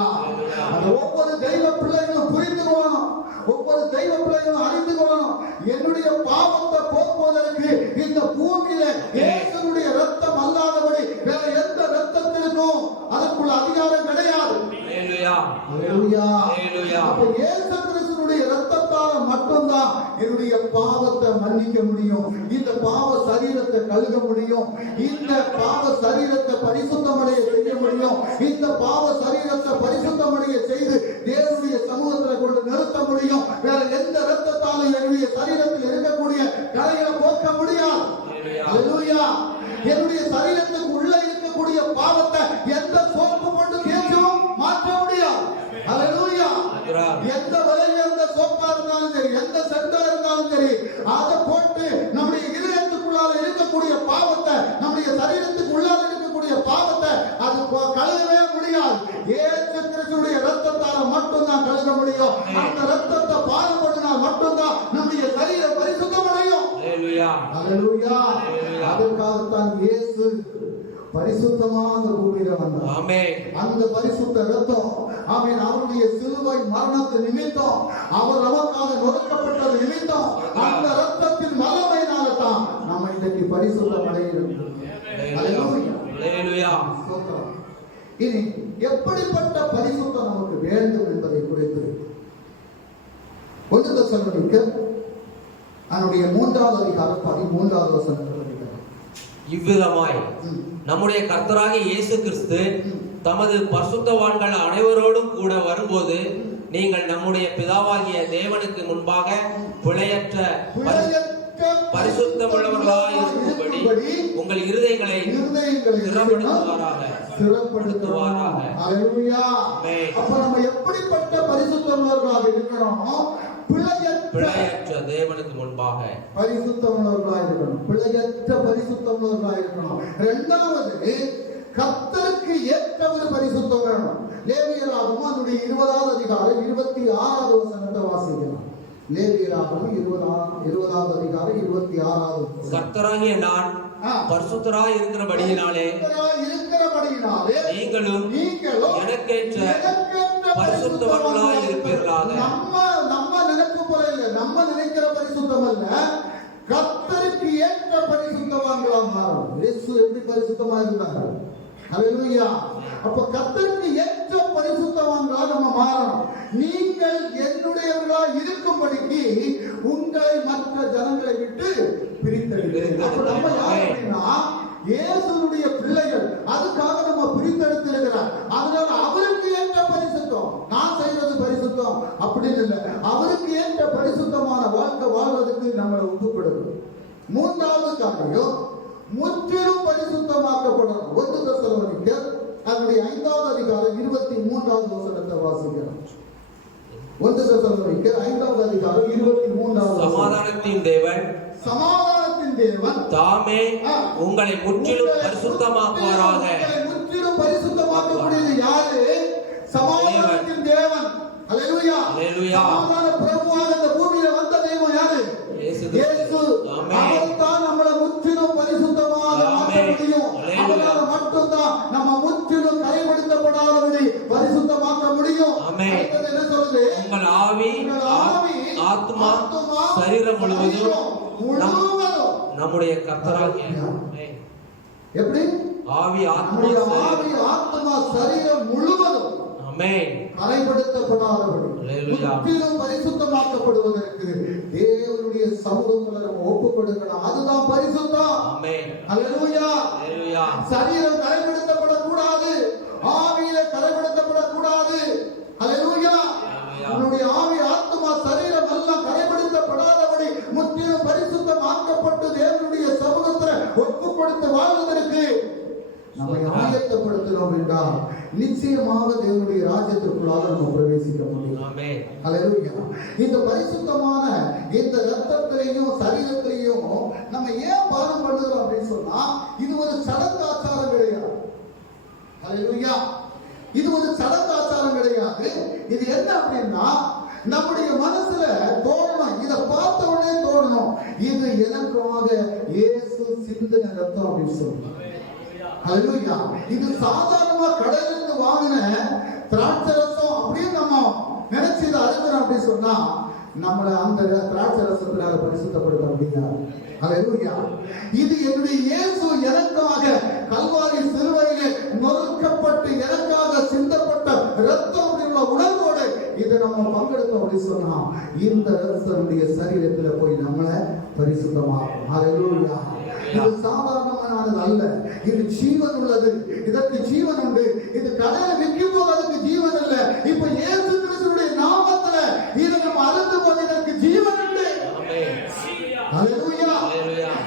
அந்த ஒவ்வொரு தெய்வ பிள்ளைகளும் புரிந்து கொள்ளணும், ஒவ்வொரு தெய்வ பிள்ளைகளும் அறிந்து கொள்ளணும். என்னுடைய பாவத்தை போக்குவதற்கு இந்த பூமியில இயேசுனுடைய ரத்தம் அல்லாதபடி வேற எந்த ரத்தத்திற்கும் அதற்குள்ள அதிகாரம் கிடையாது. அப்ப இயேசு கிறிஸ்துனுடைய ரத்தத்தால மட்டும்தான் என்னுடைய பாவத்தை மன்னிக்க முடியும். இந்த பாவ சரீரத்தை கழுக முடியும். இந்த பாவ சரீரத்தை பரிசுத்தமடைய செய்ய முடியும். இந்த பாவ சரீரத்தை பரிசுத்தமடைய செய்து தேவனுடைய சமூகத்தில் கொண்டு நிறுத்த முடியும். வேற எந்த ரத்தத்தாலும் என்னுடைய சரீரத்தில் இருக்கக்கூடிய கரைகளை போக்க முடியாது. அல்லேலூயா. என்னுடைய சரீரத்துக்கு உள்ள இருக்கக்கூடிய பாவத்தை எந்த சோப்பு கொண்டு தேய்க்கவும் மாற்ற முடியாது. அல்லேலூயா. எந்த விலையில இருந்த சோப்பா இருந்தாலும் சரி, எந்த செண்டா இருந்தாலும் சரி, அதை போட்டு நம்முடைய இதயத்துக்குள்ளால இருக்கக்கூடிய பாவத்தை, நம்முடைய சரீரத்துக்கு உள்ளால இருக்கக்கூடிய பாவத்தை அது கழுகவே முடியாது. இயேசு கிறிஸ்துவின் ரத்தத்தால மட்டும்தான் கழுக முடியும். அந்த ரத்தத்தை பாடுபடினால் மட்டும்தான் நம்முடைய சரீரம் பரிசுத்தம் அடையும். அல்லேலூயா. அதற்காகத்தான் இயேசு பரிசுத்தமான பூமியில வந்தார். ஆமென். அந்த பரிசுத்த ரத்தம், ஆமென், அவருடைய சிலுவை மரணத்து நிமித்தம், அவர் நமக்காக நொறுக்கப்பட்டது நிமித்தம், அந்த ரத்தத்தின் வல்லமையினால தான் நம்ம இன்றைக்கு பரிசுத்தம் அடைகிறோம். அல்லேலூயா. இனி எப்படிப்பட்ட பரிசுத்தம் நமக்கு வேண்டும் என்பதை குறித்து 1 தெசலோனிக்கர் அதனுடைய 3வது அதிகாரம் 13வது வசனத்தில் இவ்விதமாய் நம்முடைய கர்த்தராகிய இயேசு கிறிஸ்து தமது பரிசுத்தவான்கள் அனைவரோடும் கூட வரும்போது நீங்கள் நம்முடைய பிதாவாகிய தேவனுக்கு முன்பாக பிழையற்ற பரிசுத்தமுள்ளவர்களாய் இருக்கும்படி உங்கள் இருதயங்களை சிறப்படுத்துவாராக. அல்லேலூயா. அப்ப நம்ம எப்படிப்பட்ட பரிசுத்தமுள்ளவர்களாக இருக்கணும்? பிழையற்ற தேவனுக்கு முன்பாக பரிசுத்தமுள்ளவர்களாக இருக்கணும். பிழையற்ற பரிசுத்தமுள்ளவர்களாக இருக்கணும். இரண்டாவது, கர்த்தருக்கு ஏற்ற ஒரு பரிசுத்தம் வேணும். லேவியராகமம் அதனுடைய 20வது அதிகாரம் 26வது வசனத்தை வாசிக்கலாம். லேவியராகமம் 20வது அதிகாரம் 26வது. கர்த்தராகிய நான் பரிசுத்தராய் இருக்கிறபடியினாலே நீங்களும் எனக்கேற்ற பரிசுத்தவான்களாய் இருப்பீர்களாக. நம்ம நினைப்பு போல இல்ல, நம்ம நினைக்கிற பரிசுத்தம் அல்ல, கர்த்தருக்கு ஏற்ற பரிசுத்தவான்களா மாறும். இயேசு எப்படி பரிசுத்தமா இருந்தார்? அல்லேலூயா. அப்ப கர்த்தருக்கு ஏற்ற பரிசுத்தவான்களா நம்ம மாறணும். நீங்கள் என்னுடையவர்களா இருக்கும்படிக்கு உங்களை மற்ற ஜனங்களை விட்டு பிரித்தெடுக்கிறேன். அப்ப நம்ம யார் அப்படின்னா இயேசுனுடைய பிள்ளைகள். அதுக்காக நம்ம பிரித்தெடுத்திருக்கிறார். அதனால அவருக்கு ஏற்ற பரிசுத்தம், நான் செய்வது பரிசுத்தம் அப்படின்னு இல்லை, அவருக்கு ஏற்ற பரிசுத்தமான வாழ்க்கை வாழ்வதற்கு நம்மளை ஒப்புக்கொடுக்கணும். 3வது காரியம், முற்றிலும் பரிசுத்தமாக்கப்படணும். 1 தெசலோனிக்கர் அதனுடைய 5வது அதிகாரம் 23வது வசனத்தை வாசிக்கிறோம். 1 தெசலோனிக்கர் 5வது அதிகாரம் 23வது. சமாதானத்தின் தேவன் தாமே உங்களை முற்றிலும் பரிசுத்தமாக்குவாராக. முற்றிலும் பரிசுத்தமாக்கக்கூடியது யாரு? சமாதானத்தின் தேவன். அல்லேலூயா. சமாதான பிரபுவாக இந்த பூமியில வந்த தெய்வம் யாரு? இயேசு. அவர்தான் நம்மளை முற்றிலும் பரிசுத்தமாக மாற்ற முடியும். அவரால மட்டும்தான் நம்ம முற்றிலும் கைப்படுத்தப்படாதபடி பரிசுத்தமாக்க முடியும். என்ன சொல்லுது? உங்கள் ஆவி, ஆத்மா, சரீரம் முழுவதும் நம்முடைய கர்த்தராகிய எப்படி ஆவி, ஆத்மா, சரீரம் முழுவதும் கரைப்படுத்தப்படாதபடி முற்றிலும் பரிசுத்தமாக்கப்படுவதற்கு தேவனுடைய சமூகங்களை நம்ம ஒப்புக் கொடுக்கணும். அதுதான் பரிசுத்தம். அல்லேலூயா. சரீரம் கரைப்படுத்தப்படக்கூடாது, ஆவியில கரைப்படுத்தப்படக்கூடாது. அல்லேலூயா. நம்முடைய ஆவி, ஆத்மா, சரீரம் எல்லாம் பயன்படுத்தினோம் என்றால் நிச்சயமாக தேவனுடைய ராஜ்யத்திற்குள்ளாக நம்ம பிரவேசிக்க முடியும். ஆமென். ஹல்லேலூயா. இந்த பரிசுத்தமான இந்த ரத்தத்திலையும் சரீரத்திலையும் நம்ம ஏன் பானம் பண்ணுறோம் அப்படின்னு சொன்னா, இது ஒரு சடங்கு ஆச்சாரம் கிடையாது. ஹல்லேலூயா. இது ஒரு சடங்கு ஆச்சாரம் கிடையாது. இது என்ன அப்படின்னா, நம்முடைய மனசுல தோணணும், இதை பார்த்த உடனே தோணணும், இது எனக்காக இயேசு சிந்தின ரத்தம் அப்படின்னு சொல்லுவாங்க. ஹல்லேலூயா. இது சாதாரணமா கடையிலிருந்து வாங்கின திராட்சை ரசம் அப்படியே நம்ம நினைச்சு இதை அருகிறோம் அப்படின்னு சொன்னா, நம்மளை அந்த திராட்சை ரசத்தினால பரிசுத்தப்படுத்த முடியாது. ஹல்லேலூயா. இது என்னுடைய இயேசு எனக்காக கல்வாரி சிலுவையிலே நொறுக்கப்பட்டு எனக்காக சிந்தப்பட்ட ரத்தம் அப்படின்ற உணர்வோடு இதை நம்ம பங்கெடுத்தோம் அப்படின்னு சொன்னா, இந்த ரத்தனுடைய சரீரத்துல போய் நம்மளை பரிசுத்தமாகும். ஹல்லேலூயா. இது சாதாரணமானது அல்ல, இது ஜீவன் உள்ளது. இதற்கு ஜீவன் உண்டு. இது கடையில விற்கும் போது அதுக்கு ஜீவன் இல்ல. இப்ப இயேசு கிறிஸ்துவினுடைய நாமத்துல இதை நம்ம அருந்து போது இதற்கு ஜீவன் உண்டு. ஹல்லேலூயா.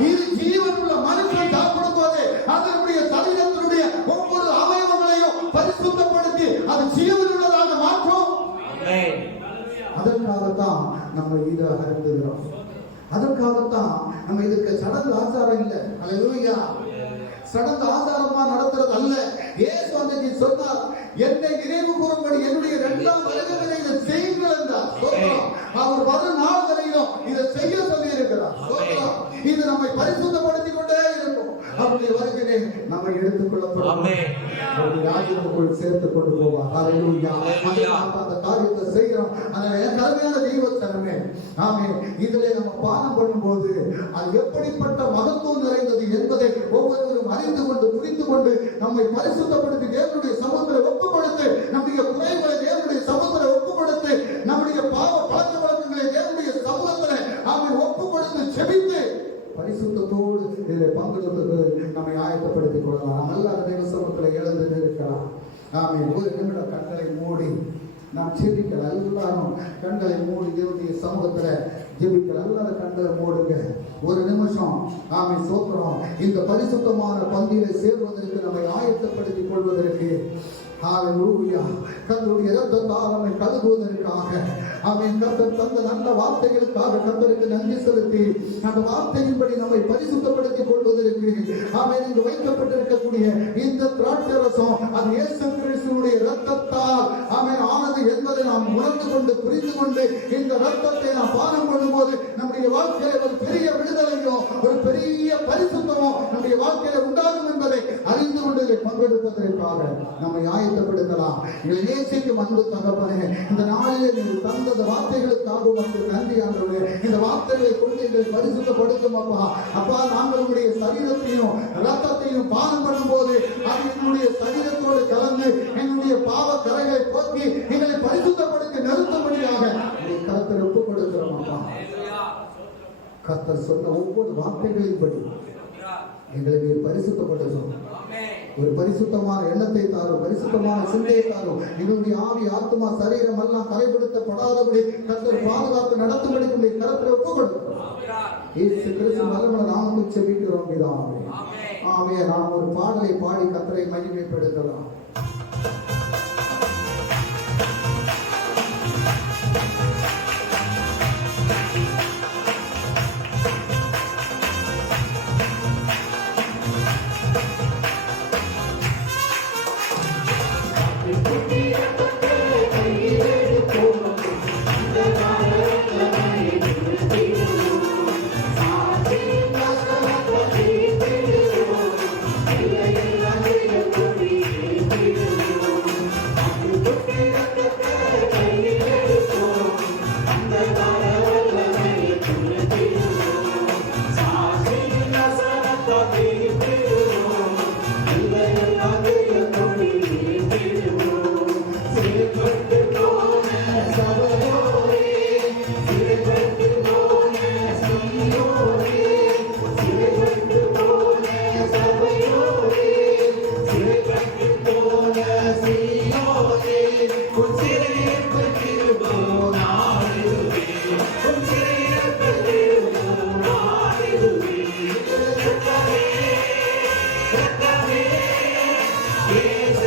இது ஜீவன் உள்ள மனுஷன் சாப்பிடும் போது அதனுடைய சரீரத்தினுடைய ஒவ்வொரு அவயவங்களையும் பரிசுத்தப்படுத்தி அது ஜீவன் உள்ளதாக மாற்றும். அதற்காகத்தான் நம்ம இதை அருந்துகிறோம். அதற்காகத்தான் நம்ம இதுக்கு சடங்கு ஆச்சாரம் இல்லை. ஹல்லேலூயா. சடங்கு ஆச்சாரமா நடத்துறது அல்ல. இயேசு அன்றைக்கு சொன்னார், என்னை நினைவு கூறும்படி என்னுடைய இரண்டாம் வருகையிலே இதை செய்யுங்கள் என்றார். அவர் வரும் நாள் வரையிலும் இதை செய்ய சொல்லி இருக்கிறார். இது நம்மை பரிசுத்தப்படுத்திக் கொண்டே இருக்கும். அவருடைய வருகையிலே நம்மை எடுத்துக்கொள்ளப்படும், ராஜ்யத்துக்குள் சேர்த்துக் கொண்டு போவார். ஹல்லேலூயா. அந்த காரியத்தை செய்கிறோம். அதனால என் கருமையான தெய்வத்தனமே, ஆமென். இதிலே நம்ம பானம் பண்ணும்போது அது எப்படிப்பட்ட மகத்துவம் நிறைந்தது என்பதை ஒவ்வொருவரும் அறிந்து கொண்டு புரிந்து கொண்டு நம்மை பரிசுத்தப்படுத்தி தேவனுடைய சமூகத்தில் ஒப்பு கொடுத்து, நம்முடைய குறைகளை தேவனுடைய சமூகத்தில் ஒப்பு கொடுத்து, நம்முடைய பாவ பழக்க வழக்கங்களை தேவனுடைய சமூகத்தில் அவன் ஒப்பு கொடுத்து செபித்து பரிசுத்தத்தோடு இதில் பங்கெடுப்பதற்கு நம்மை ஆயத்தப்படுத்திக் கொள்ளலாம். நம்ம எல்லாரும் தேவ சமூகத்தில் எழுந்து இருக்கிறார். ஆமென். ஒரு நிமிடம் கண்களை மூடி நாம் ஜெபிக்கலாம். எல்லாரும் கண்களை மூடி தேவனுடைய சமூகத்துல ஜெபிக்கலாம். எல்லாரும் கண்களை மூடுங்க ஒரு நிமிஷம். ஆமென். சோத்திரம். இந்த பரிசுத்தமான பந்தியிலே சேர்வதற்கு நம்மை ஆயத்தப்படுத்திக் கொள்வதற்கு ஹல்லேலூயா. கர்த்தருடைய இரத்தத்தால் நம்மை கழுவுவதற்காக, ஆமென், கர்த்தர் தந்த நல்ல வார்த்தைகளுக்காக கர்த்தருக்கு நன்றி செலுத்தி அந்த வார்த்தையின்படி நம்மை பரிசுத்தப்படுத்திக் கொள்வதற்கு, ஆமென், இங்கு வைக்கப்பட்டிருக்கக்கூடிய இந்த திராட்சை ரசம் அது இயேசு கிறிஸ்துவினுடைய இரத்தத்தால், ஆமென், ஆனது என்பதை நாம் உணர்ந்து கொண்டு புரிந்து கொண்டு இந்த இரத்தத்தை நாம் பானம் பண்ணும்போது நம்முடைய வாழ்க்கையில ஒரு பெரிய விடுதலையோ ஒரு பெரிய பரிசுத்தமோ நம்முடைய வாழ்க்கையில உண்டாகும் என்பதை அறிந்து கொண்டு பங்கெடுப்பதற்காக நம்மை ஆயத்தப்படுத்தலாம். நேசிக்கும் அன்பு தகப்பனே, இந்த நாளிலே நீங்கள் தந்த வார்த்தைகளுக்காக உங்களுக்கு நன்றி ஆண்டவரே. இந்த வார்த்தைகளை கொண்டு எங்களை பரிசுத்தப்படுத்தும் அப்பா. அப்பா, நாங்கள் உங்களுடைய சரீரத்தையும் ரத்தத்தையும் பானம் பண்ணும்போது அது எங்களுடைய சரீரத்தோடு கலந்து எங்களுடைய பாவ கரைகளை போக்கி எங்களை பரிசுத்தப்படுத்தி நிறுத்தும்படியாக கர்த்தர் ஒப்புக் கொடுக்கிறோம் அப்பா. கர்த்தர் சொன்ன ஒவ்வொரு வார்த்தைகளின்படி எங்களுக்கு பரிசுத்தப்படுத்தும். ஒரு பரிசுத்தமான எண்ணத்தை தாரும், பரிசுத்தமான சிந்தையை தாரும். எங்களுடைய ஆவி, ஆத்மா, சரீரம் எல்லாம் கரைப்படுத்தப்படாதபடி கர்த்தர் பாதுகாப்பு நடத்தும்படி உங்களுடைய கரத்தில் ஒப்புக் கொடுக்கிறோம். இயேசு கிறிஸ்து வல்லமையுள்ள நாமத்தில் ஜெபிக்கிறோம் பிதாவே. ஆமென். நாம் ஒரு பாடலை பாடி கர்த்தரை மகிமைப்படுத்தலாம். Yes.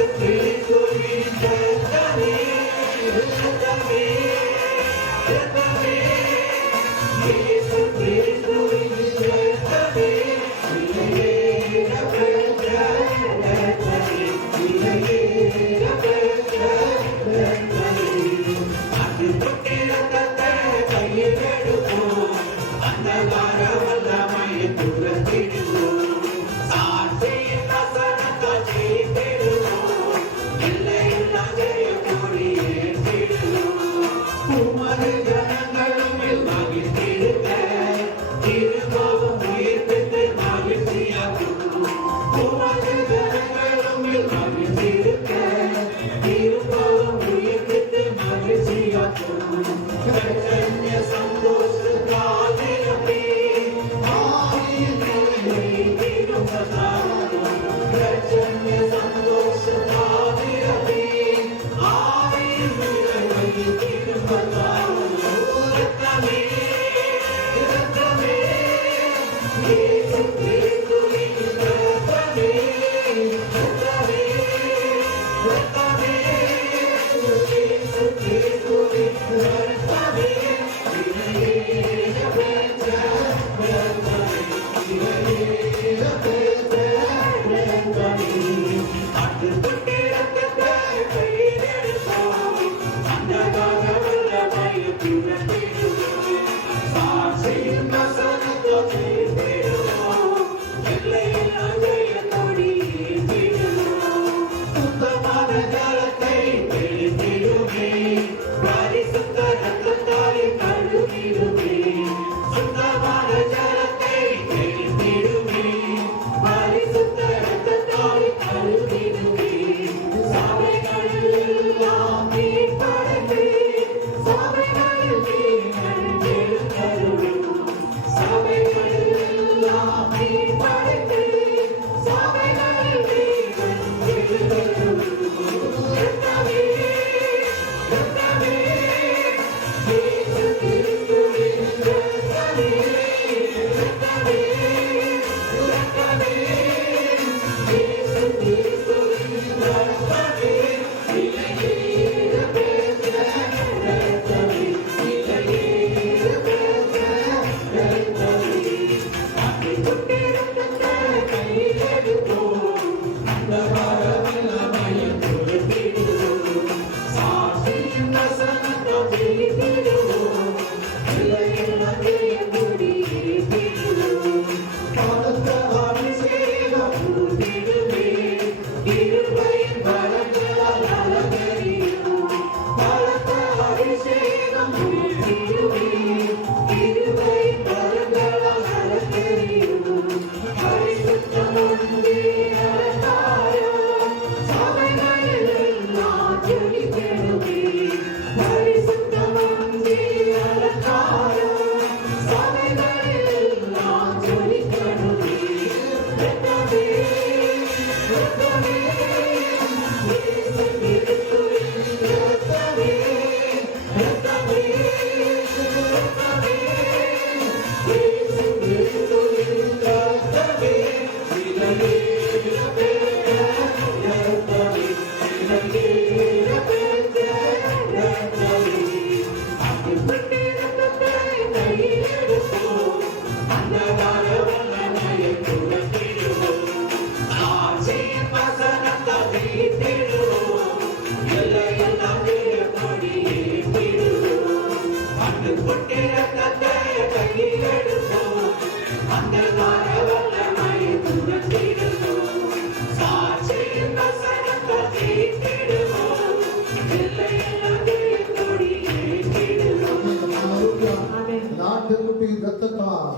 ஆட்டுக்குட்டியின் ரத்தத்தால்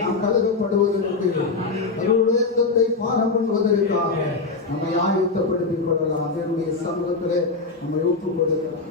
நாம் கழுகப்படுவதற்கு அவருடைய ரத்தத்தை பானம் பண்ணுவதற்காக நம்மை ஆயத்தப்படுத்திக் கொள்ளலாம். என்னுடைய சமூகத்திலே நம்மை ஒப்புக் கொடுக்கலாம்.